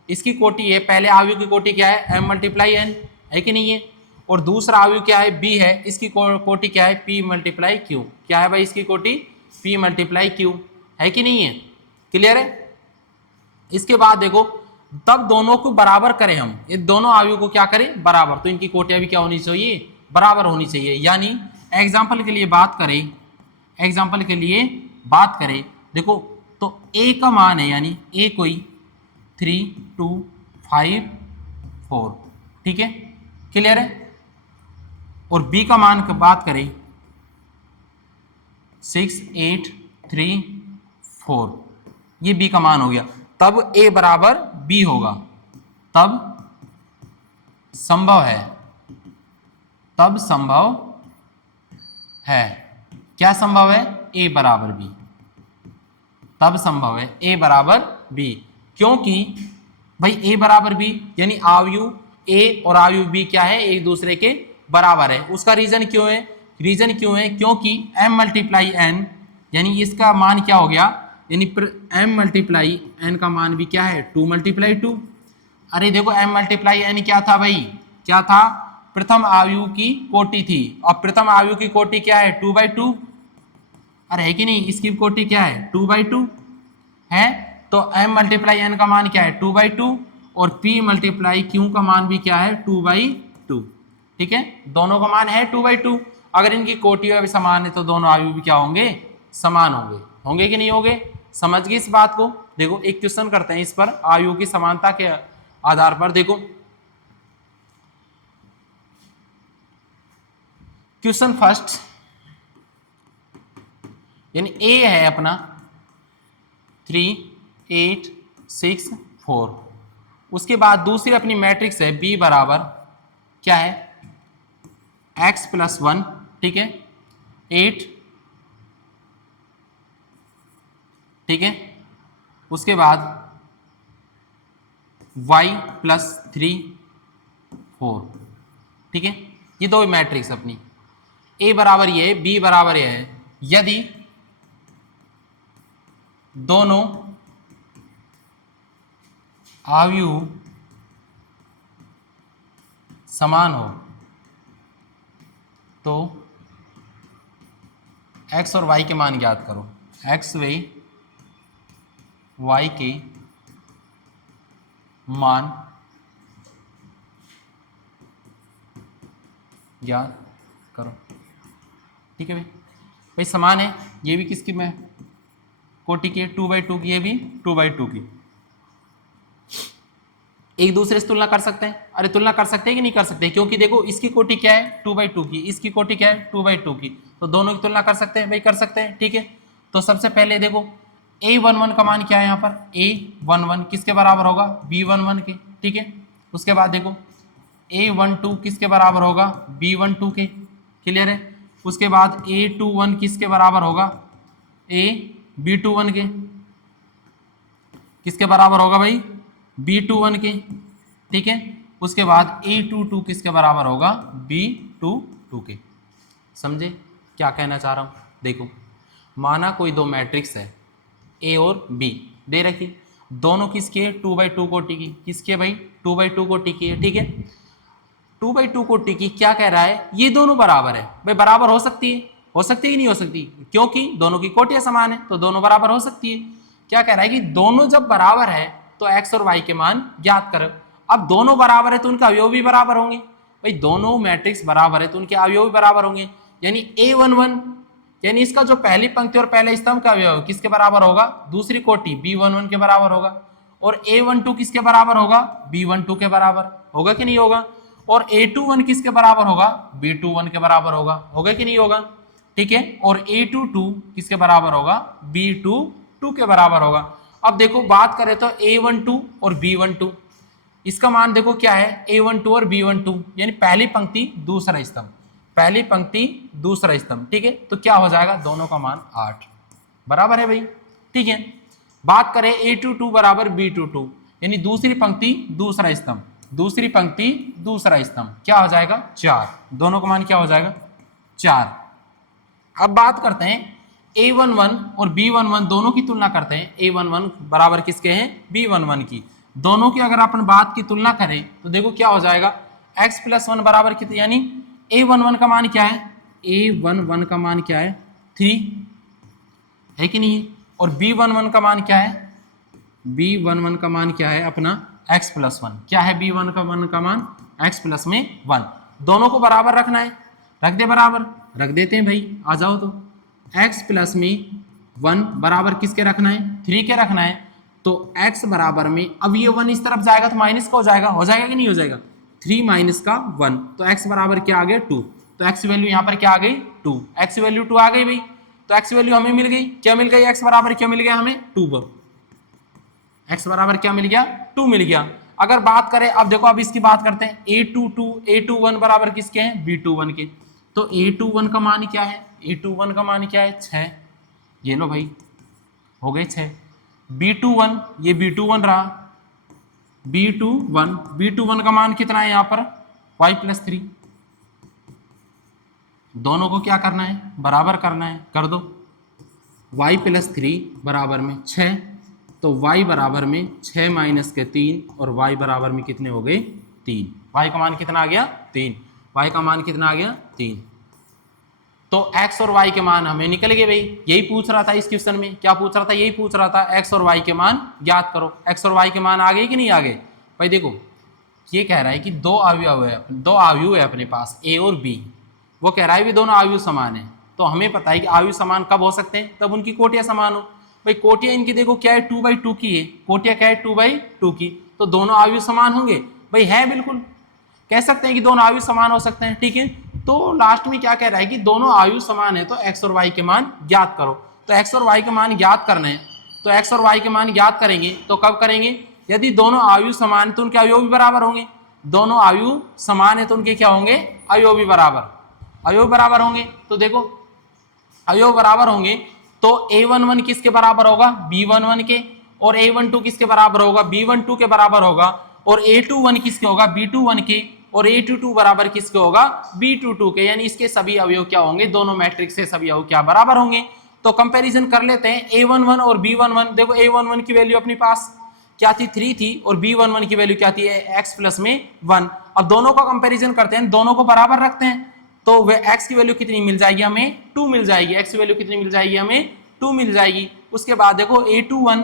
इसकी कोटि है, पहले आयु की कोटि क्या है, m मल्टीप्लाई n है कि नहीं है, और दूसरा आयु क्या है b है, इसकी कोटि क्या है, p मल्टीप्लाई क्यू। क्या है भाई इसकी कोटि, p मल्टीप्लाई क्यू, है कि नहीं है, क्लियर है। इसके बाद देखो तब दोनों को बराबर करें हम, ये दोनों आयु को क्या करें, बराबर, तो इनकी कोटियां भी क्या होनी चाहिए, बराबर होनी चाहिए। यानी एग्जाम्पल के लिए बात करें, एग्जाम्पल के लिए बात करें, देखो तो a का मान है, यानी a कोई 3 2 5 4, ठीक है, क्लियर है, और b का मान की बात करें 6 8 3 4, ये b का मान हो गया, तब a बराबर b होगा, तब संभव है, तब संभव है, क्या संभव है, a बराबर b, तब संभव है a बराबर b, क्योंकि भाई a बराबर b यानी आयु a और आयु b क्या है, एक दूसरे के बराबर है। उसका रीजन क्यों है, रीजन क्यों है, क्योंकि m मल्टीप्लाई n यानी इसका मान क्या हो गया, यानी m मल्टीप्लाई n का मान भी क्या है 2 मल्टीप्लाई 2। अरे देखो m मल्टीप्लाई n क्या था भाई, क्या था, प्रथम आयु की कोटि थी, और प्रथम आयु की कोटि क्या है 2/2। अरे है कि नहीं, इसकी कोटि क्या है 2/2 है, तो m मल्टीप्लाई n का मान क्या है 2/2 और p मल्टीप्लाई q का मान भी क्या है 2/2। ठीक है, दोनों का मान है 2/2। अगर इनकी कोटियां भी समान है तो दोनों आयु भी क्या होंगे, समान होंगे, होंगे कि नहीं होंगे। समझ गए इस बात को। देखो एक क्वेश्चन करते हैं इस पर, आयु की समानता के आधार पर। देखो क्वेश्चन फर्स्ट, यानी ए है अपना 3 8 6 4, उसके बाद दूसरी अपनी मैट्रिक्स है बी बराबर क्या है x+1, ठीक है 8, ठीक है, उसके बाद y+3 4, ठीक है। ये दो मैट्रिक्स अपनी, ए बराबर ये है, बी बराबर ये है। यदि दोनों आयु समान हो तो x और y के मान ज्ञात करो। x व y के मान ज्ञात करो। ठीक है भाई, भाई समान है, ये भी किसकी में कोटि की 2/2 की, ये भी 2/2 की। एक दूसरे से तुलना कर सकते हैं। अरे तुलना कर सकते हैं कि नहीं कर सकते, क्योंकि देखो इसकी कोटि क्या है 2/2 की, इसकी कोटि क्या है 2/2 की, तो दोनों की तुलना कर सकते हैं भाई, कर सकते हैं। ठीक है, तो सबसे पहले देखो a11 का मान क्या है यहाँ पर, a11 किसके बराबर होगा b11 के। ठीक है, उसके बाद देखो a12 किसके बराबर होगा b12 के, क्लियर है। उसके बाद a21 किसके बराबर होगा b21 के, किसके बराबर होगा भाई b21 के। ठीक है, उसके बाद a22 किसके बराबर होगा b22 के। समझे क्या कहना चाह रहा हूं। देखो माना कोई दो मैट्रिक्स है a और b दे रखी, दोनों किसकी है 2/2 कोटि की, किसकी है भाई 2/2 कोटि की है। ठीक है, 2/2 कोटि की, क्या कह रहा है ये दोनों बराबर है भाई, बराबर हो सकती है, हो सकती है कि नहीं हो सकती, क्योंकि दोनों की कोटियां समान है तो दोनों बराबर हो सकती है। क्या कह रहा है कि दोनों जब बराबर है तो x और y के मान ज्ञात करो। अब दोनों बराबर है तो उनके अवयव भी बराबर होंगे भाई, दोनों मैट्रिक्स बराबर है तो उनके अवयव भी बराबर होंगे। यानी a11 यानी इसका जो पहली पंक्ति और पहले स्तंभ का अवयव किसके बराबर होगा, दूसरी कोटि b11 के बराबर होगा, और a12 किसके बराबर होगा b12 के बराबर होगा कि नहीं होगा, और a21 किसके बराबर होगा b21 के बराबर होगा, होगा कि नहीं होगा। ठीक है, और a22 किसके बराबर होगा b22 के बराबर होगा। अब देखो बात करें तो a12 और b12, इसका मान देखो क्या है a12 और b12, यानी पहली पंक्ति दूसरा स्तंभ, पहली पंक्ति दूसरा स्तंभ। ठीक है, तो क्या हो जाएगा दोनों का मान 8 बराबर है भाई। ठीक है, बात करें a22 बराबर b22, यानी दूसरी पंक्ति दूसरा स्तंभ, दूसरी पंक्ति दूसरा स्तंभ, क्या हो जाएगा 4, दोनों का मान क्या हो जाएगा 4। अब बात करते हैं a11 और b11 दोनों की तुलना करते हैं। a11 बराबर किसके हैं b11 की, दोनों की अगर अपन बात की तुलना करें तो देखो क्या हो जाएगा x+1 बराबर कितने, यानी a11 का मान क्या है, a11 का मान क्या है 3 है कि नहीं, और b11 का मान क्या है, b11 का मान क्या है अपना x+1, क्या है b1 का मान x+1, दोनों को बराबर रखना है, रख दे बराबर, रख देते हैं भाई, आ जाओ तो x+1 बराबर किसके रखना है 3 के रखना है, तो x बराबर में अब ये 1 इस तरफ जाएगा तो माइनस का हो जाएगा कि नहीं हो जाएगा, 3 माइनस का 1, तो x बराबर क्या आ गया 2, तो x वैल्यू यहाँ पर क्या आ गई 2, x वैल्यू 2 आ गई भाई, तो x वैल्यू हमें मिल गई, क्या मिल गई x बराबर क्या मिल गया हमें 2, x बराबर क्या मिल गया 2 मिल गया। अगर बात करें अब देखो, अब इसकी बात करते हैं a21 बराबर किसके हैं b21 के, तो a21 का मान क्या है, a21 का मान क्या है 6, ये लो भाई हो गए 6, b21 ये b21 रहा, b21 का मान कितना है यहाँ पर y+3, दोनों को क्या करना है बराबर करना है, कर दो y प्लस 3 बराबर में 6, तो y बराबर में 6 माइनस के 3 और y बराबर में कितने हो गए 3। y का मान कितना आ गया 3, y का मान कितना आ गया 3। तो x और y के मान हमें निकल गए भाई, यही पूछ रहा था इस क्वेश्चन में, क्या पूछ रहा था, यही पूछ रहा था x और y के मान ज्ञात करो। x और y के मान आ गए कि नहीं आ गए भाई। देखो ये कह रहा है कि दो अवयव है अपने पास a और b, वो कह रहा है भी दोनों अवयव समान है। तो हमें पता है कि अवयव समान कब हो सकते हैं, तब उनकी कोटियां समान हो। भाई कोटियां इनकी देखो क्या है 2/2 की है, कोटियां क्या है 2/2 की, तो दोनों अवयव समान होंगे भाई, है बिल्कुल, कह सकते हैं कि दोनों अवयव समान हो सकते हैं, ठीक है। तो लास्ट में क्या कह रहा है कि दोनों अवयव समान है, तो x और y के मान ज्ञात करो। तो x और y के मान ज्ञात करने हैं, तो x और y के मान ज्ञात करेंगे तो कब करेंगे, यदि दोनों अवयव समान है तो उनके अवयव भी बराबर होंगे। दोनों अवयव समान है तो उनके क्या होंगे, अवयव भी बराबर, अवयव बराबर होंगे। तो देखो अवयव बराबर होंगे तो a11 किसके बराबर होगा b11 के, और a12 किसके बराबर होगा b12 के बराबर होगा, और a21 किसके होगा b21 के, और a22 बराबर किसके होगा b22 के। यानी इसके सभी अवयव क्या होंगे, दोनों मैट्रिक्स से सभी अवयव क्या बराबर होंगे। तो कंपैरिजन कर लेते हैं a11 और b11। देखो a11 की वैल्यू अपने पास क्या थी 3 थी, और b11 की वैल्यू क्या थी x प्लस में 1। अब दोनों का कंपैरिजन करते हैं, दोनों को बराबर रखते हैं, तो वे x की वैल्यू कितनी मिल जाएगी हमें 2 मिल जाएगी, x की वैल्यू कितनी मिल जाएगी हमें 2 मिल जाएगी। उसके बाद देखो a21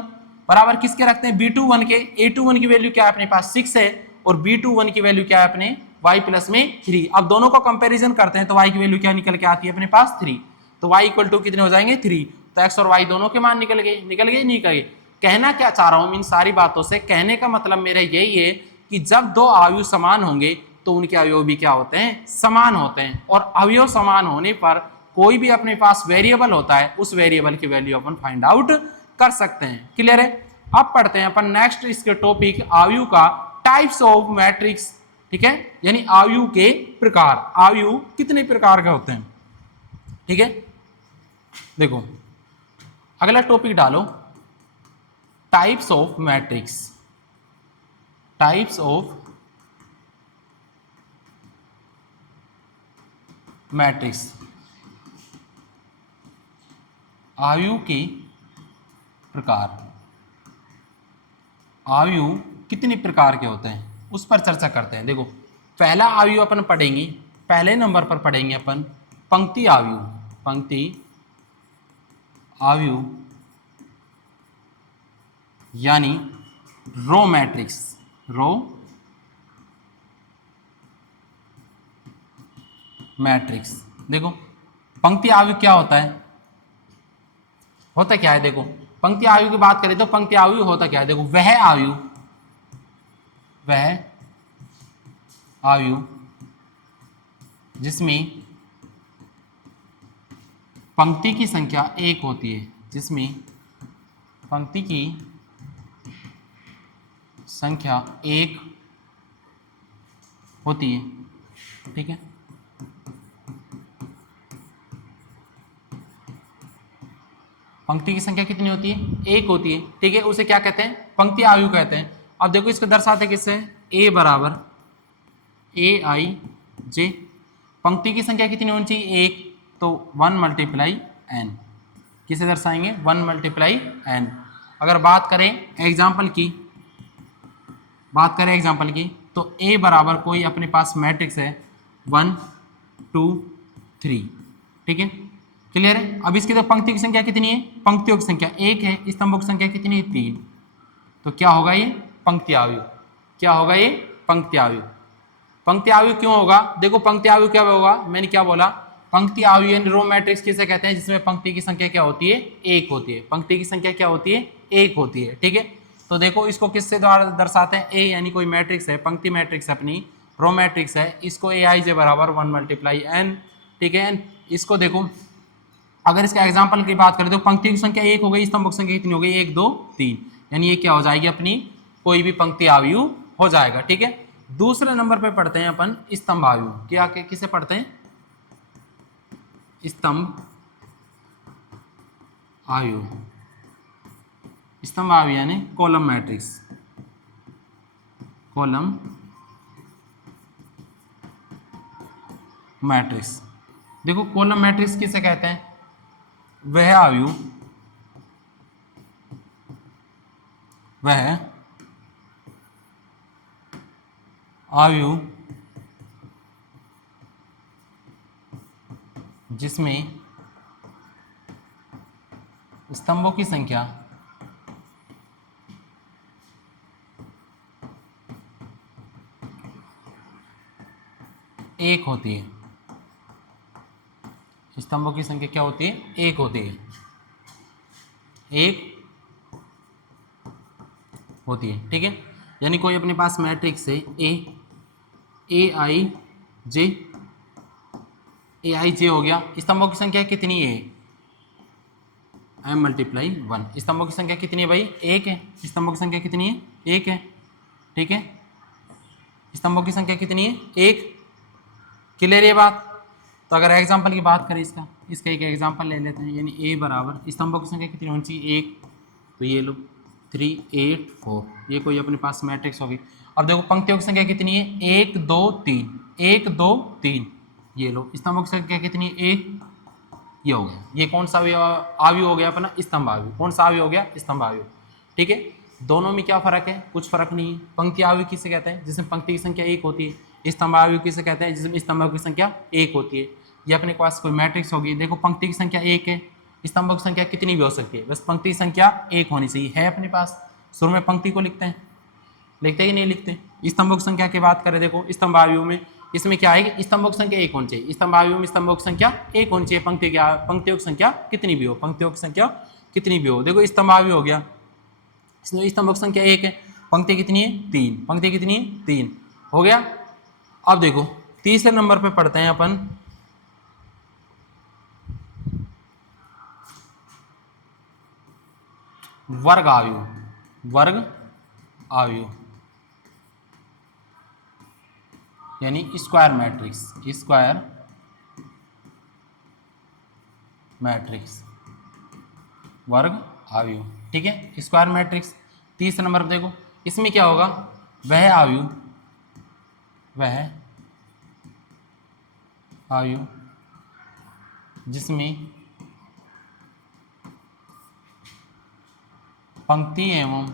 बराबर किसके रखते हैं b21 के, a21 की वैल्यू क्या है अपने पास 6 है, और b21 की वैल्यू क्या है अपने y प्लस में 3। अब दोनों को कंपैरिजन करते हैं तो y की वैल्यू क्या निकल के आती है अपने पास 3, तो y इक्वल टू कितने हो जाएंगे 3। तो x और y दोनों के मान निकल गए, निकल गए नहीं गए। कहना क्या चाह रहा हूं इन सारी बातों से, कहने का मतलब मेरा यही है कि जब दो अवयव समान होंगे तो उनके अवयव भी क्या होते हैं, समान होते हैं। और अवयव समान होने पर कोई भी अपने पास वेरिएबल होता है, उस वेरिएबल की वैल्यू अपन फाइंड आउट कर सकते हैं। क्लियर है। अब पढ़ते हैं अपन नेक्स्ट इसके टॉपिक अवयव का, टाइप्स ऑफ मैट्रिक्स, ठीक है, यानी अवयव के प्रकार, अवयव कितने प्रकार के होते हैं, ठीक है। देखो अगला टॉपिक डालो, types of matrix, types of matrix, अवयव के प्रकार, अवयव कितने प्रकार के होते हैं उस पर चर्चा करते हैं। देखो पहला अवयव अपन पढ़ेंगे, पहले नंबर पर पढ़ेंगे अपन पंक्ति अवयव, पंक्ति अवयव यानी रो मैट्रिक्स, रो मैट्रिक्स। देखो पंक्ति अवयव क्या होता है, होता क्या है, देखो पंक्ति अवयव की बात करें तो पंक्ति अवयव होता क्या है, देखो वह अवयव, वह अवयव जिसमें पंक्ति की संख्या एक होती है, जिसमें पंक्ति की संख्या एक होती है, ठीक है। पंक्ति की संख्या कितनी होती है, एक होती है, ठीक है, उसे क्या कहते हैं, पंक्ति अवयव कहते हैं। अब देखो इसको दर्शाते किससे, a बराबर aij, पंक्ति की संख्या कितनी होनी चाहिए एक, तो 1 मल्टीप्लाई n, किसे दर्शाएंगे 1 मल्टीप्लाई n। अगर बात करें एग्जाम्पल की, बात करें एग्जाम्पल की, तो a बराबर कोई अपने पास मैट्रिक्स है 1 2 3, ठीक है, क्लियर है। अब इसकी तो पंक्ति की संख्या कितनी है, पंक्तियों की संख्या एक है, स्तंभों की संख्या कितनी है 3, तो क्या होगा ये पंक्ति अवयव, क्या होगा ये पंक्ति अवयव। पंक्ति अवयव क्यों होगा, देखो पंक्ति अवयव क्या होगा, मैंने क्या बोला, पंक्ति अवयव यानी रो मैट्रिक्स किसे कहते हैं, जिसमें पंक्ति की संख्या क्या होती है एक होती है, पंक्ति की संख्या क्या होती है एक होती है, ठीक है। तो देखो इसको किससे द्वारा दर्शाते हैं, ए यानी कोई मैट्रिक्स है, पंक्ति मैट्रिक्स अपनी रो मैट्रिक्स है, इसको ए आई जे बराबर 1 मल्टीप्लाई n, ठीक है। इसको देखो अगर इसका एग्जाम्पल की बात करें तो पंक्ति की संख्या एक हो गई, स्तंभ की संख्या कितनी हो गई 1 2 3, यानी ये क्या हो जाएगी अपनी कोई भी पंक्ति अवयव हो जाएगा, ठीक है। दूसरे नंबर पे पढ़ते हैं अपन स्तंभ अवयव, क्या किसे पढ़ते हैं, स्तंभ अवयव, स्तंभ अवयव यानी कॉलम मैट्रिक्स, कॉलम मैट्रिक्स। देखो कॉलम मैट्रिक्स किसे कहते हैं, वह अवयव वह आयु जिसमें स्तंभों की संख्या एक होती है। स्तंभों की संख्या क्या होती है? एक होती है। एक होती है, ठीक है। यानी कोई अपने पास मैट्रिक्स है ए आई जे हो गया। स्तंभों की संख्या कितनी है? m×1। स्तंभों की संख्या कितनी है भाई? एक है। स्तंभों की संख्या कितनी है? एक है, ठीक है। स्तंभों की संख्या कितनी है? एक। क्लियर ये बात? तो अगर एग्जांपल की बात करें इसका एक एग्जांपल ले लेते हैं। यानी ए बराबर स्तंभों की संख्या कितनी होनी चाहिए? एक। तो ये लो 3 8 4, ये कोई अपने पास मैट्रिक्स होगी। अब देखो पंक्तियों की संख्या कितनी है? 1 2 3, 1 2 3। ये लो स्तंभों की संख्या कितनी है? एक। ये हो गया। ये कौन सा आयु हो गया अपना? स्तंभ आयु। कौन सा आयु हो गया? स्तंभ आयु, ठीक है। दोनों में क्या फर्क है? कुछ फर्क नहीं है। पंक्ति आयु किसे कहते हैं? जिसमें पंक्ति की संख्या एक होती है। स्तंभ आयु किसे कहते हैं? जिसमें स्तंभों की संख्या एक होती है। ये अपने पास कोई मैट्रिक्स होगी। देखो पंक्ति की संख्या एक है, स्तंभों की संख्या कितनी भी हो सकती है, बस पंक्ति की संख्या एक होनी चाहिए। है अपने पास। शुरू में पंक्ति को लिखते हैं, लिखते ही नहीं लिखते। स्तंभों की संख्या की बात करें, देखो स्तंभ आयु में इसमें क्या आएगी? स्तंभों की संख्या एक होनी चाहिए। स्तंभ आयु में स्तंभों की संख्या एक होनी चाहिए। पंक्तियों की संख्या कितनी भी हो, पंक्तियों की संख्या कितनी भी हो। देखो स्तंभ आयु हो गया, इसमें स्तंभों की संख्या एक है, पंक्ति कितनी है? तीन। पंक्ति कितनी है? तीन। हो गया। अब देखो तीसरे नंबर पे पढ़ते हैं अपन वर्ग आयु। वर्ग आयु यानी स्क्वायर मैट्रिक्स। स्क्वायर मैट्रिक्स वर्ग आयु, ठीक है। स्क्वायर मैट्रिक्स तीसरे नंबर पर देखो, इसमें क्या होगा? वह आयु जिसमें पंक्ति एवं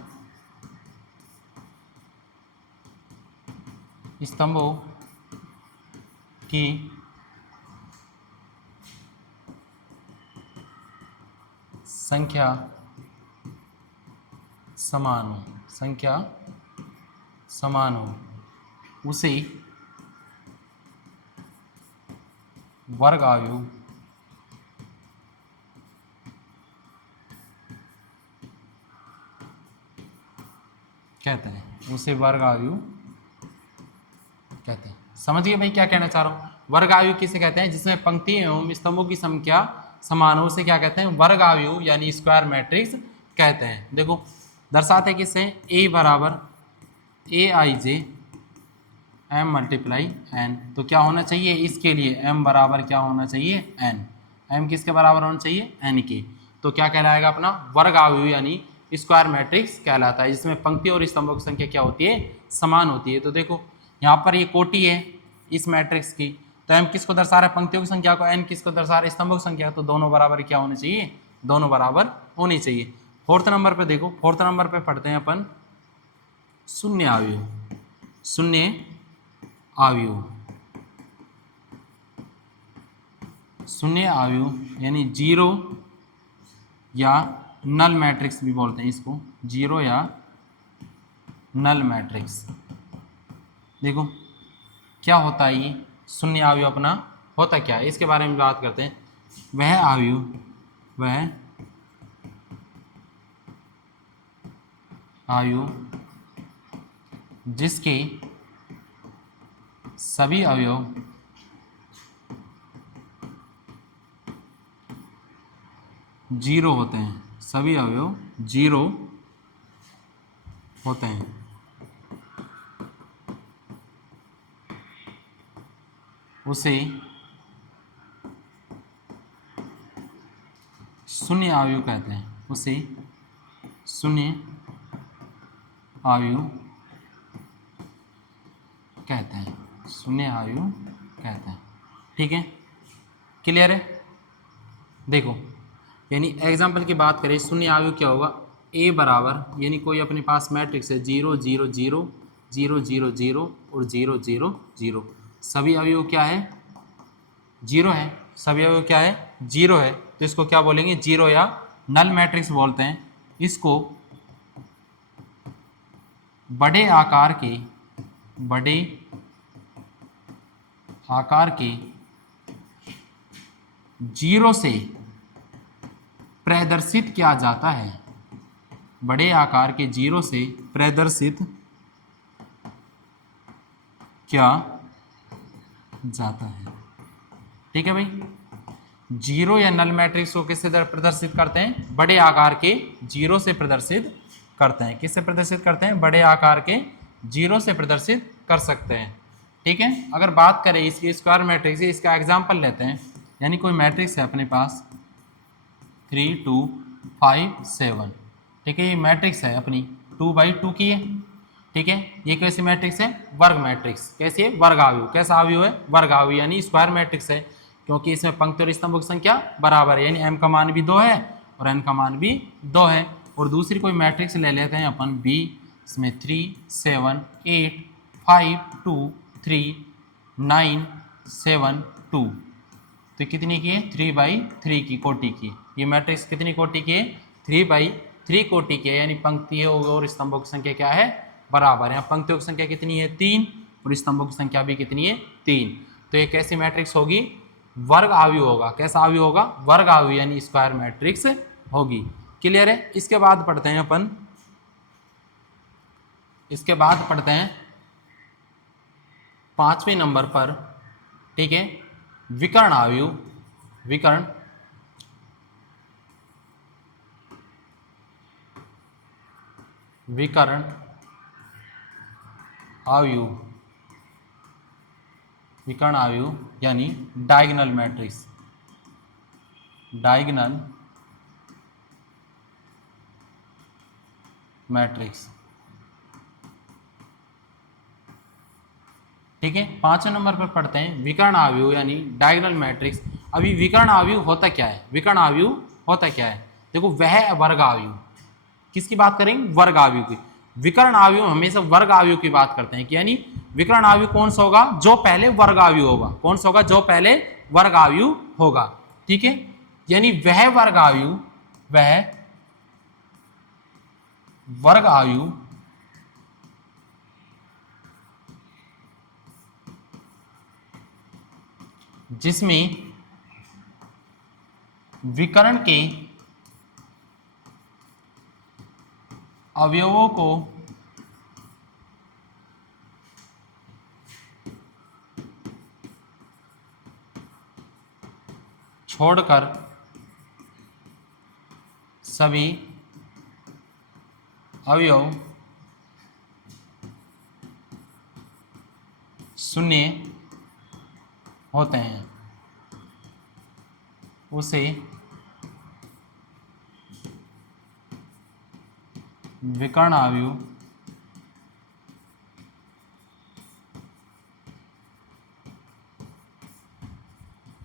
स्तंभों की संख्या समान हो, उसे वर्ग आयु कहते हैं। उसे वर्ग आयु कहते हैं। समझिए भाई क्या कहना चाह रहा हूँ? वर्ग आयु किसे कहते हैं? जिसमें पंक्ति एवं स्तंभों की संख्या समान हो, उसे क्या कहते हैं? वर्ग आयु यानी स्क्वायर मैट्रिक्स कहते हैं। देखो दर्शाते किससे? ए बराबर ए आई जे m×n। तो क्या होना चाहिए इसके लिए? m बराबर क्या होना चाहिए? n। m किसके बराबर होना चाहिए? n के। तो क्या कहलाएगा अपना? वर्ग आयु यानी स्क्वायर मैट्रिक्स कहलाता है, जिसमें पंक्ति और स्तंभों की संख्या क्या होती है? समान होती है। तो देखो यहाँ पर ये कोटि है इस मैट्रिक्स की, तो m किसको दर्शा रहा है? पंक्तियों की संख्या को। n किसको दर्शा रहा है? स्तंभों की संख्या। तो दोनों बराबर क्या होने चाहिए? दोनों बराबर होनी चाहिए। फोर्थ नंबर पे देखो, फोर्थ नंबर पे पढ़ते हैं अपन शून्य आयु। शून्य आयु, शून्य आयु यानी जीरो या नल मैट्रिक्स भी बोलते हैं इसको, जीरो या नल मैट्रिक्स। देखो क्या होता है ये शून्य आयु? अपना होता क्या है इसके बारे में बात करते हैं। वह आयु जिसके सभी अवयव जीरो होते हैं, सभी अवयव जीरो होते हैं, उसे शून्य आयु कहते हैं। उसे शून्य आयु कहते हैं। शून्य आयु कहते हैं, ठीक है। क्लियर है? देखो यानी एग्जाम्पल की बात करें, शून्य आयु क्या होगा? ए बराबर यानी कोई अपने पास मैट्रिक्स है 0 0 0 0 0 0 और 0 0 0, सभी अवयव क्या है? 0 है। सभी अवयव क्या है? 0 है। तो इसको क्या बोलेंगे? 0 या नल मैट्रिक्स बोलते हैं। इसको बड़े आकार के 0 से प्रदर्शित किया जाता है। बड़े आकार के 0 से प्रदर्शित किया जाता है। ठीक है भाई, 0 या नल मैट्रिक्स को किससे प्रदर्शित करते हैं? बड़े आकार के 0 से प्रदर्शित करते हैं। किससे प्रदर्शित करते हैं? बड़े आकार के 0 से प्रदर्शित कर सकते हैं। ठीक है, अगर बात करें इसकी स्क्वायर मैट्रिक्स, इसका एग्जांपल लेते हैं। यानी कोई मैट्रिक्स है अपने पास 3 2 5 7। ठीक है, ये मैट्रिक्स है अपनी 2/2 की है। ठीक है, ये कैसी मैट्रिक्स है? वर्ग मैट्रिक्स। कैसी है? वर्ग आव्यूह। कैसा आव्यूह है? वर्ग आव्यूह, यानी स्क्वायर मैट्रिक्स है, क्योंकि इसमें पंक्ति और स्तंभों की संख्या बराबर है, यानी m का मान भी 2 है और n का मान भी 2 है। और दूसरी कोई मैट्रिक्स ले लेते हैं अपन b, इसमें 3 7 8 5 2 3 9 7 2, तो कितनी की है? 3/3 की कोटि की। ये मैट्रिक्स कितनी कोटि की है? 3/3 कोटि की है, यानी पंक्तियों और स्तंभों की संख्या क्या है? बराबर। यहाँ पंक्तियों की संख्या कितनी है? 3, और स्तंभों की संख्या भी कितनी है? 3। तो ये कैसी मैट्रिक्स होगी? वर्ग आव्यूह होगा। कैसा आव्यूह होगा? वर्ग आव्यूह, यानी स्क्वायर मैट्रिक्स होगी। क्लियर है? इसके बाद पढ़ते हैं अपन, इसके बाद पढ़ते हैं 5वें नंबर पर। ठीक है, विकर्ण आव्यूह। विकर्ण आव्यूह, विकर्ण आव्यूह यानी डायगोनल मैट्रिक्स। Diagonal matrix. ठीक है, 5वें नंबर पर पढ़ते हैं विकर्ण आव्यूह यानी डायगोनल मैट्रिक्स। अभी विकर्ण आव्यूह होता क्या है? विकर्ण आव्यूह होता क्या है? देखो, वह वर्ग आव्यूह। किसकी बात करेंगे? वर्ग आव्यूह की। विकर्ण आव्यूह हमेशा वर्ग आव्यूह की बात करते हैं, कि यानी विकर्ण आव्यूह कौन सा होगा? जो पहले वर्ग आव्यूह होगा। कौन सा होगा? जो पहले वर्ग आव्यूह होगा। ठीक है, यानी वह वर्ग आव्यूह, वह वर्ग आव्यूह जिसमें विकर्ण के अवयवों को छोड़कर सभी अवयव शून्य होते हैं, उसे विकर्ण आव्यूह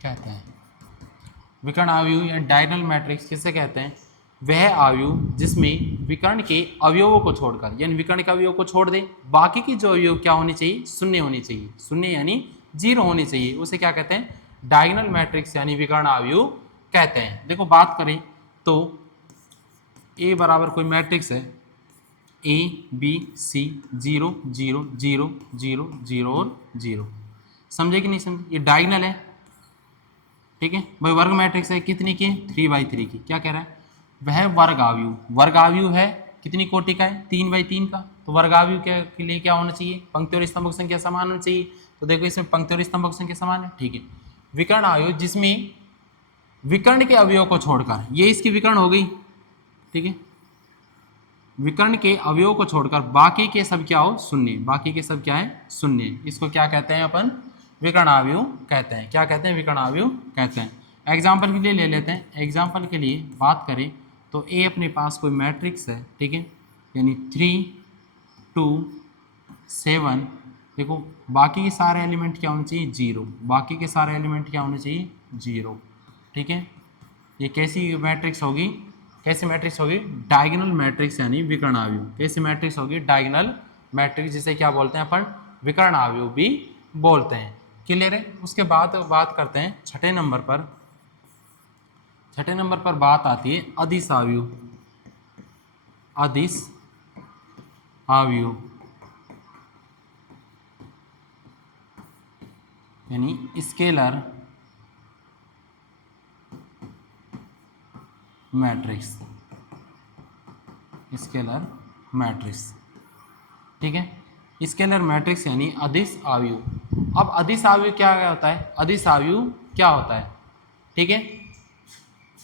कहते हैं। विकर्ण आव्यूह या डायगोनल मैट्रिक्स किसे कहते हैं? वह आव्यूह जिसमें विकर्ण के अवयवों को छोड़कर, यानी विकर्ण के अवयव को छोड़ दे, बाकी की जो अवयव क्या होनी चाहिए? शून्य होनी चाहिए। शून्य यानी 0 होनी चाहिए, उसे क्या कहते हैं? डायगोनल मैट्रिक्स यानी विकर्ण आव्यूह कहते हैं। देखो, बात करें तो ए बराबर कोई मैट्रिक्स है ABC 0 0 0 0 0 और 0। समझे कि नहीं समझे? ये डायगोनल है। ठीक है भाई, वर्ग मैट्रिक्स है कितनी की? 3/3 की। क्या कह रहा है? वह वर्ग आव्यूह, वर्ग आव्यूह है कितनी कोटि का है? 3/3 का। तो वर्ग आव्यूह के लिए क्या होना चाहिए? पंक्ति और स्तंभों की संख्या समान होनी चाहिए। तो देखो, इसमें पंक्ति और स्तंभों की संख्या समान है। ठीक है, विकर्ण आव्यूह जिसमें विकर्ण के अवयव को छोड़कर, ये इसकी विकर्ण हो गई। ठीक है, विकर्ण के अवयव को छोड़कर बाकी के सब क्या हो? शून्य। बाकी के सब क्या है? शून्य। इसको क्या कहते हैं अपन? विकर्ण आव्यूह कहते हैं। क्या कहते हैं? विकर्ण आव्यूह कहते हैं। एग्जाम्पल के लिए ले लेते हैं। एग्जाम्पल के लिए बात करें तो ए अपने पास कोई मैट्रिक्स है। ठीक है, यानी 3 2 7। देखो, बाकी के सारे एलिमेंट क्या होने चाहिए? 0। बाकी के सारे एलिमेंट क्या होने चाहिए? 0। ठीक है, ये कैसी मैट्रिक्स होगी? कैसी मैट्रिक्स होगी? डायगोनल मैट्रिक्स यानी विकर्ण आव्यूह। कैसी मैट्रिक्स होगी? डायगोनल मैट्रिक्स, जिसे क्या बोलते हैं अपन? विकर्ण आव्यूह भी बोलते हैं। क्लियर है? उसके बाद बात करते हैं छठे नंबर पर। छठे नंबर पर बात आती है अदिश आव्यूह। अदिश आव्यूह यानी स्केलर मैट्रिक्स। स्केलर मैट्रिक्स, ठीक है। स्केलर मैट्रिक्स यानी अदिश आव्यूह। अब अदिश आव्यूह क्या होता है? अदिश आव्यूह क्या होता है? ठीक है।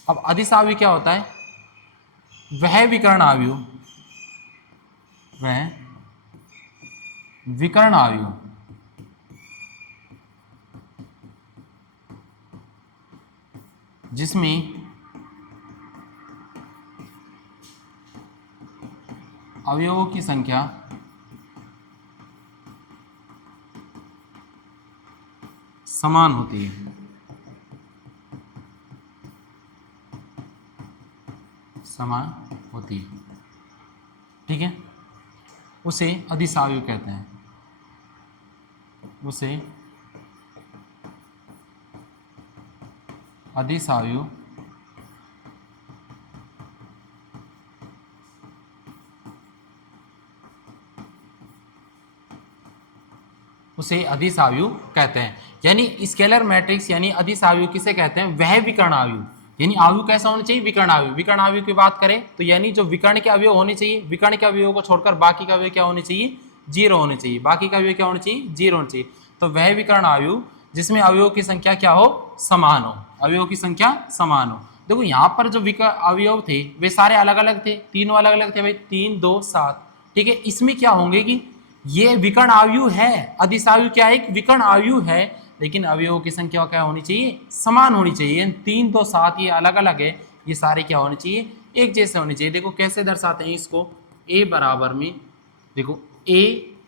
अब अदिश आव्यूह क्या होता है? वह विकर्ण आव्यूह, वह विकर्ण आव्यूह जिसमें अवयवों की संख्या समान होती है। समान होती है, ठीक है। उसे अदिश आव्यूह कहते हैं। उसे अदिश आव्यूह उसे अदिश आव्यूह कहते हैं। यानी स्केलर मैट्रिक्स यानी अदिश आव्यूह किसे कहते हैं? वह विकर्ण आव्यूह। यानी आव्यूह कैसा होना चाहिए? विकर्ण आव्यूह। विकर्ण आव्यूह की बात करें तो यानी जो विकर्ण के अवयव होने चाहिए, विकर्ण के अवयवों को छोड़कर बाकी का अवयव क्या होने चाहिए? जीरो होने चाहिए। बाकी का अवयव क्या होना चाहिए? जीरो होना चाहिए। तो वह विकर्ण आव्यूह जिसमें अवयवों की संख्या क्या हो? समान हो। अवयवों की संख्या समान हो। देखो यहाँ पर जो अवयव थे वे सारे अलग अलग थे, तीनों अलग अलग थे भाई, 3 2 7, ठीक है। इसमें क्या होंगे कि ये विकर्ण आव्यूह है। अदिश आव्यूह क्या है? एक विकर्ण आव्यूह है, लेकिन अवयवों की संख्या क्या होनी चाहिए? समान होनी चाहिए। 3 2 7 ये अलग अलग है, ये सारे क्या होने चाहिए? एक जैसे होने चाहिए। देखो कैसे दर्शाते हैं इसको? ए बराबर में देखो ए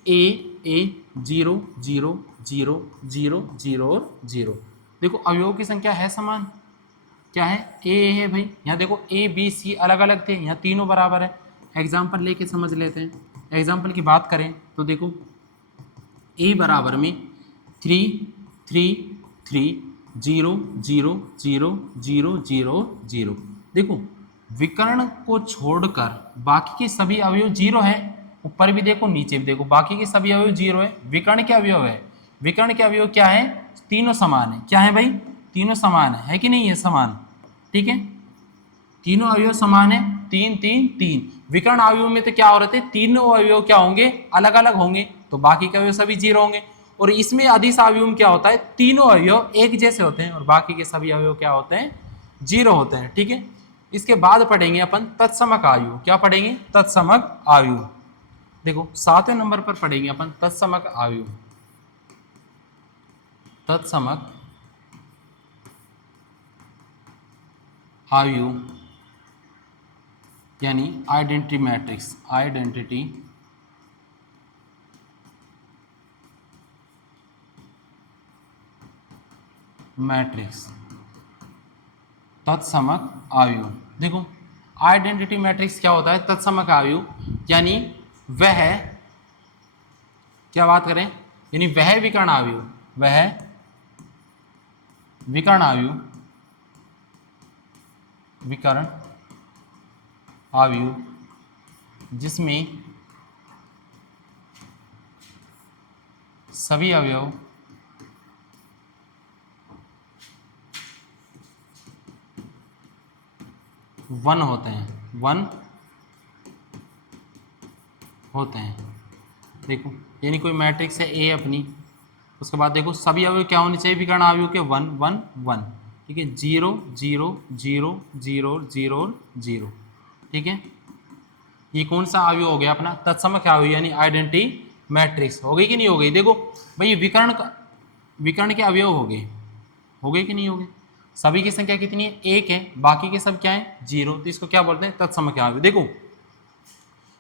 ए ए 0 0 0 0 0 और 0। देखो अवयवों की संख्या है समान, क्या है? ए है भाई। यहाँ देखो ए बी सी अलग अलग थे, यहाँ तीनों बराबर है। एग्जाम्पल लेके समझ लेते हैं। एग्जाम्पल की बात करें तो देखो ए बराबर में 3 3 3 0 0 0 0 0 0। देखो विकर्ण को छोड़कर बाकी के सभी अवयव जीरो है। ऊपर भी देखो नीचे भी देखो, बाकी के सभी अवयव जीरो है। विकर्ण के अवयव है, विकर्ण के अवयव क्या है? तीनों समान है। क्या है भाई? तीनों समान है कि नहीं है? समान, ठीक है। तीनों अवयव समान है, 3 3 3। विकर्ण अवयव में तो क्या हो रहे थे? तीनों अवयव क्या होंगे? अलग अलग होंगे, तो बाकी के अवयव सभी जीरो होंगे। और इसमें अदिश आव्यूह में क्या होता है? तीनों अवयव एक जैसे होते हैं और बाकी के सभी अवयव क्या होते हैं? जीरो होते हैं, ठीक है। इसके बाद पढ़ेंगे अपन तत्समक आव्यूह। क्या पढ़ेंगे? तत्समक आव्यूह। देखो 7वें नंबर पर पढ़ेंगे अपन तत्समक आव्यूह। तत्समक आव्यूह यानी आइडेंटिटी मैट्रिक्स। आइडेंटिटी मैट्रिक्स, तत्समक आव्यूह। देखो आइडेंटिटी मैट्रिक्स क्या होता है? तत्समक आव्यूह यानी वह, क्या बात करें, यानी वह विकर्ण आव्यूह, वह विकर्ण आव्यूह, विकर्ण आव्यूह जिसमें सभी अवयव वन होते हैं, वन होते हैं। देखो यानी कोई मैट्रिक्स है ए अपनी, उसके बाद देखो सभी अवयव क्या होने चाहिए? विकर्ण आव्यूह के 1 1 1, ठीक है। 0 0 0 0 0 0, ठीक है। ये कौन सा आव्यूह हो गया अपना? तत्समक आव्यूह यानी आइडेंटिटी मैट्रिक्स। हो गई कि नहीं हो गई? देखो भाई विकर्ण के अवयव हो गए कि नहीं हो गए? सभी की संख्या कितनी है? 1 है, बाकी के सब क्या है? 0। तो इसको क्या बोलते हैं? तत्समक आव्यूह। देखो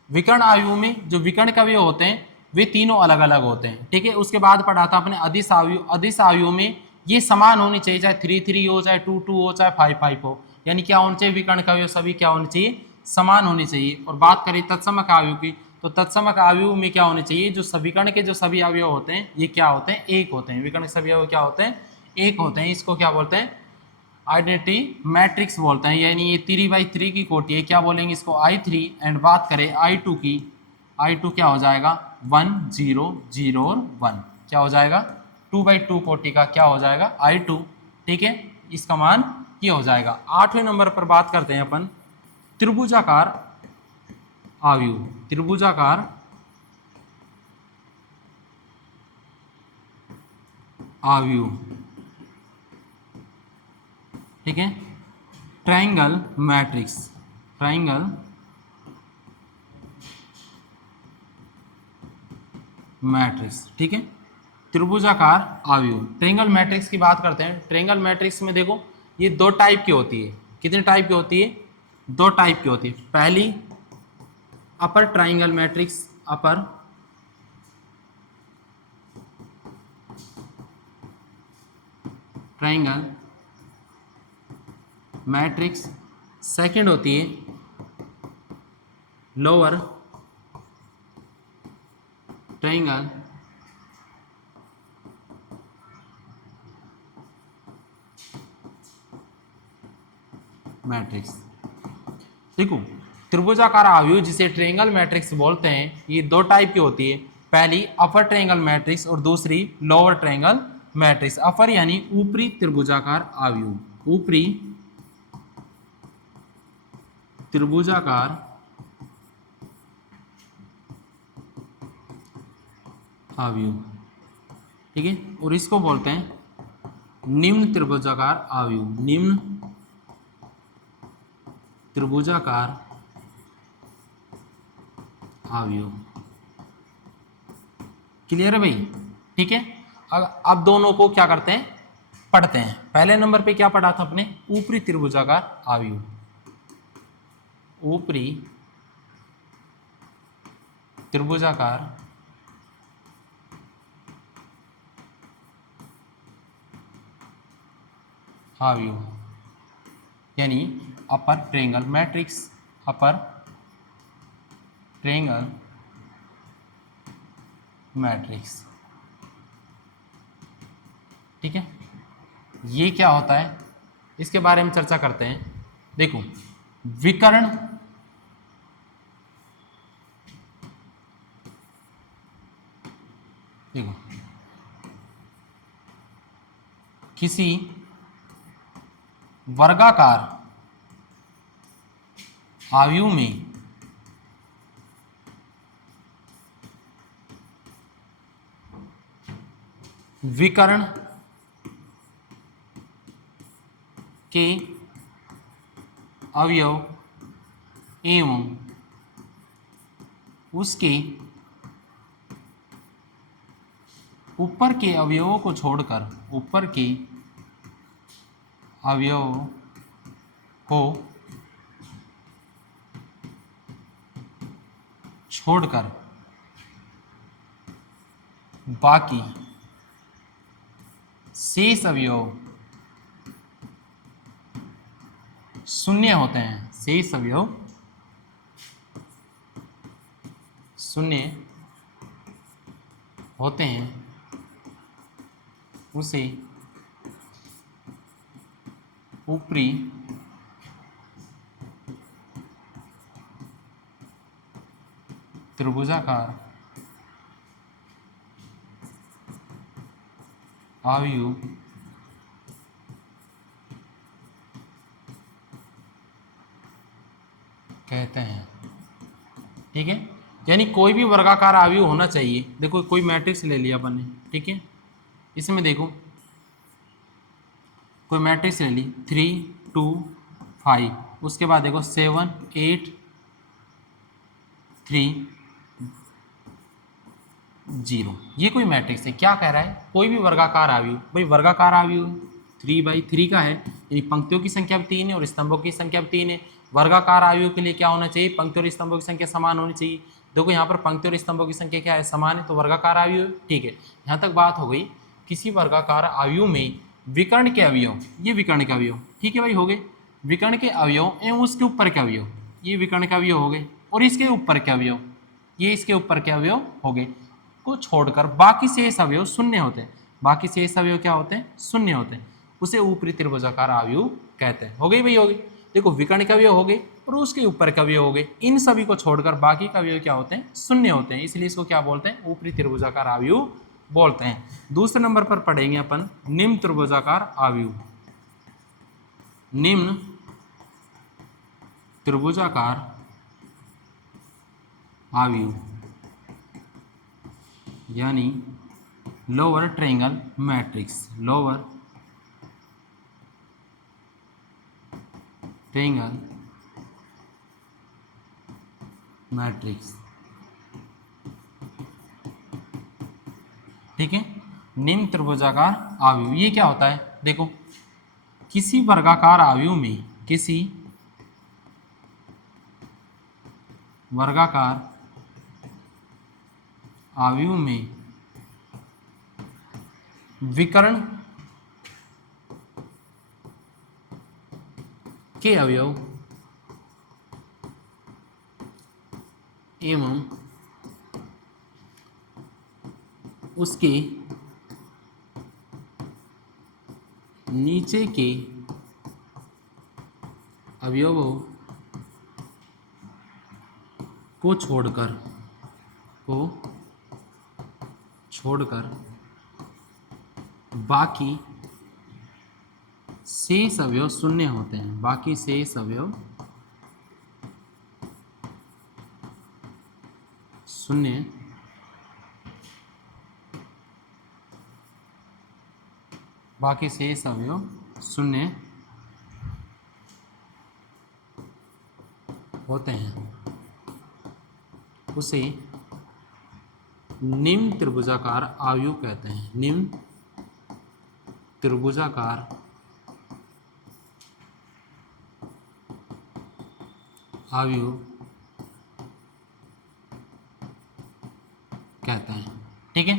विकर्ण आव्यूह में जो विकर्ण के अवयव होते हैं वे तीनों अलग अलग होते हैं, ठीक है। उसके बाद पढ़ा था अपने अदिश आव्यूह। अदिश आव्यूह में ये समान होनी चाहिए, चाहे 3 3 हो, चाहे 2 2 हो, चाहे 5 5 हो। यानी क्या होना चाहिए, विकर्ण के अवयव सभी क्या होने चाहिए, समान होने चाहिए। और बात करें तत्समक अवयव की, तो तत्समक अवयव में क्या होने चाहिए, जो सविकर्ण के जो सभी अवयव होते हैं ये क्या होते हैं, एक होते हैं। विकर्ण के सभी अवयव क्या होते हैं, एक होते हैं। इसको क्या बोलते हैं, आइडेंटिटी मैट्रिक्स बोलते हैं। यानी ये 3x3 की कोटि है, क्या बोलेंगे इसको, I3। एंड बात करें I2 की, I2 क्या हो जाएगा, 1 0 0 और 1, क्या हो जाएगा 2x2 कोटि का क्या हो जाएगा I2। ठीक है, इसका मान ये हो जाएगा। 8वें नंबर पर बात करते हैं अपन त्रिभुजाकार अवयव। त्रिभुजाकार अवयव, ठीक है, ट्रायंगल मैट्रिक्स, ट्रायंगल मैट्रिक्स, ठीक है, त्रिभुजाकार अवयव। ट्रायंगल मैट्रिक्स की बात करते हैं। ट्रायंगल मैट्रिक्स में देखो ये दो टाइप की होती है। कितने टाइप की होती है, दो टाइप की होती है। पहली अपर ट्रायंगल मैट्रिक्स, अपर ट्रायंगल मैट्रिक्स। सेकंड होती है लोअर ट्रायंगल मैट्रिक्स। देखो त्रिभुजाकार अवयव जिसे ट्रायंगल मैट्रिक्स बोलते हैं, ये दो टाइप की होती है। पहली अपर ट्रायंगल मैट्रिक्स और दूसरी लोअर ट्रायंगल मैट्रिक्स। अपर यानी ऊपरी त्रिभुजाकार अवयव, ऊपरी त्रिभुजाकार अवयव, ठीक है। और इसको बोलते हैं निम्न त्रिभुजाकार अवयव, निम्न त्रिभुजाकार अवयव। क्लियर है भाई, ठीक है। अब दोनों को क्या करते हैं, पढ़ते हैं। पहले नंबर पे क्या पढ़ा था अपने, ऊपरी त्रिभुजाकार अवयव, ऊपरी त्रिभुजाकार अवयव यानी अपर ट्रायंगल मैट्रिक्स, अपर ट्रायंगल मैट्रिक्स, ठीक है। ये क्या होता है, इसके बारे में चर्चा करते हैं। देखो विकर्ण, देखो किसी वर्गाकार अवयव में विकर्ण के अवयव एवं उसके ऊपर के अवयवों को छोड़कर, ऊपर के अवयव को छोड़कर बाकी शेष अवयव शून्य होते हैं, शेष अवयव शून्य होते हैं, उसे ऊपरी त्रिभुजाकार अवयव कहते हैं, ठीक है। यानी कोई भी वर्गाकार अवयव होना चाहिए। देखो कोई मैट्रिक्स ले लिया अपन ने, ठीक है, इसमें देखो कोई मैट्रिक्स ले ली 3 2 5, उसके बाद देखो 7 8 3 0, ये कोई मैट्रिक्स है। क्या कह रहा है, कोई भी वर्गाकार अवयव, भाई वर्गाकार अवयव 3/3 का है, यानी पंक्तियों की संख्या भी 3 है और स्तंभों की संख्या भी 3 है। वर्गाकार अवयव के लिए क्या होना चाहिए, पंक्तियों और स्तंभों की संख्या समान होनी चाहिए। देखो यहाँ पर पंक्तियों और स्तंभों की संख्या क्या है, समान है, तो वर्गाकार अवयव, ठीक है। यहाँ तक बात हो गई। किसी वर्गाकार अवयव में विकर्ण के अवयव, ये विकर्ण के अवयव, ठीक है भाई, हो गए। विकर्ण के अवयव एवं उसके ऊपर के अवयव, ये विकर्ण के अवयव हो गए, और इसके ऊपर के अवयव, ये इसके ऊपर के अवयव हो गए, को छोड़कर बाकी शेष अवयव शून्य होते हैं। बाकी शेष अवयव क्या होते हैं? शून्य होते हैं। उसे ऊपरी त्रिभुजाकार अवयव कहते हैं। हो गई भाई, हो गई। देखो विकर्ण के अवयव हो गए और उसके ऊपर के अवयव हो गए, इन सभी को छोड़कर बाकी के अवयव क्या होते हैं? शून्य होते हैं, इसलिए इसको क्या बोलते हैं? ऊपरी त्रिभुजाकार अवयव बोलते हैं। दूसरे नंबर पर पढ़ेंगे अपन निम्न त्रिभुजाकार अवयव। निम्न त्रिभुजाकार अवयव यानी lower triangle matrix, lower triangle matrix. ठीक है, निम्न त्रिभुजाकार अवयव ये क्या होता है? देखो किसी वर्गाकार अवयव में, किसी वर्गाकार अवयव में विकर्ण के अवयव एवं उसके नीचे के अवयवों को छोड़कर बाकी शेष अवयव शून्य होते हैं। बाकी शेष अवयव शून्य बाकी शेष अवयव शून्य होते हैं, उसे निम्न त्रिभुजाकार अवयव कहते हैं। निम्न त्रिभुजाकार अवयव कहते हैं। ठीक है,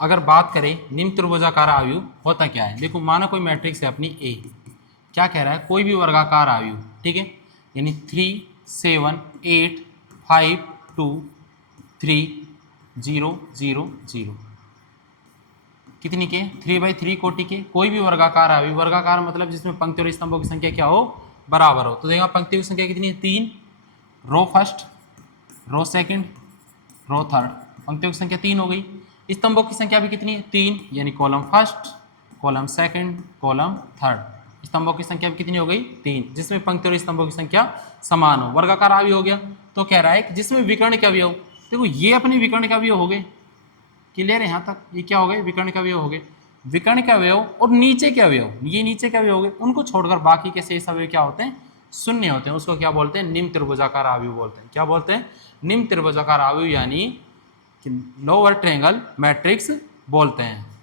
अगर बात करें निम्न त्रिभुजाकार अवयव होता क्या है? देखो मानो कोई मैट्रिक्स है अपनी ए, क्या कह रहा है? कोई भी वर्गाकार अवयव, ठीक है, यानी 3 7 8 5 2 3 0 0 0, कितनी के? 3/3 कोटि के कोई भी वर्गाकार अवयव। वर्गाकार मतलब जिसमें पंक्ति और स्तंभों की संख्या क्या हो? बराबर हो। तो देखा पंक्तियों की संख्या कितनी है? 3, row first, row second, row third, पंक्तियों की संख्या 3 हो गई। स्तंभों की संख्या भी कितनी है? 3, यानी column first, column second, column third. स्तंभों की संख्या भी कितनी हो गई? 3, जिसमें पंक्ति और स्तंभों की संख्या समान हो। वर्गाकार अवयव हो गया। तो कह रहा है कि जिसमें विकर्ण के अवयव, देखो ये अपने विकर्ण के अवयव हो गए, क्लियर है यहाँ तक? ये क्या हो गए? विकर्ण के अवयव हो गए। विकर्ण के अवयव और नीचे के अवयव, ये नीचे के अवयव हो गए, उनको छोड़कर बाकी के शेष अवयव क्या होते हैं? शून्य होते हैं। उसको क्या बोलते हैं? निम्न त्रिभुजाकार अवयव बोलते हैं। क्या बोलते हैं? निम्न त्रिभुजाकार अवयव यानी लोअर ट्रायंगल मैट्रिक्स बोलते हैं।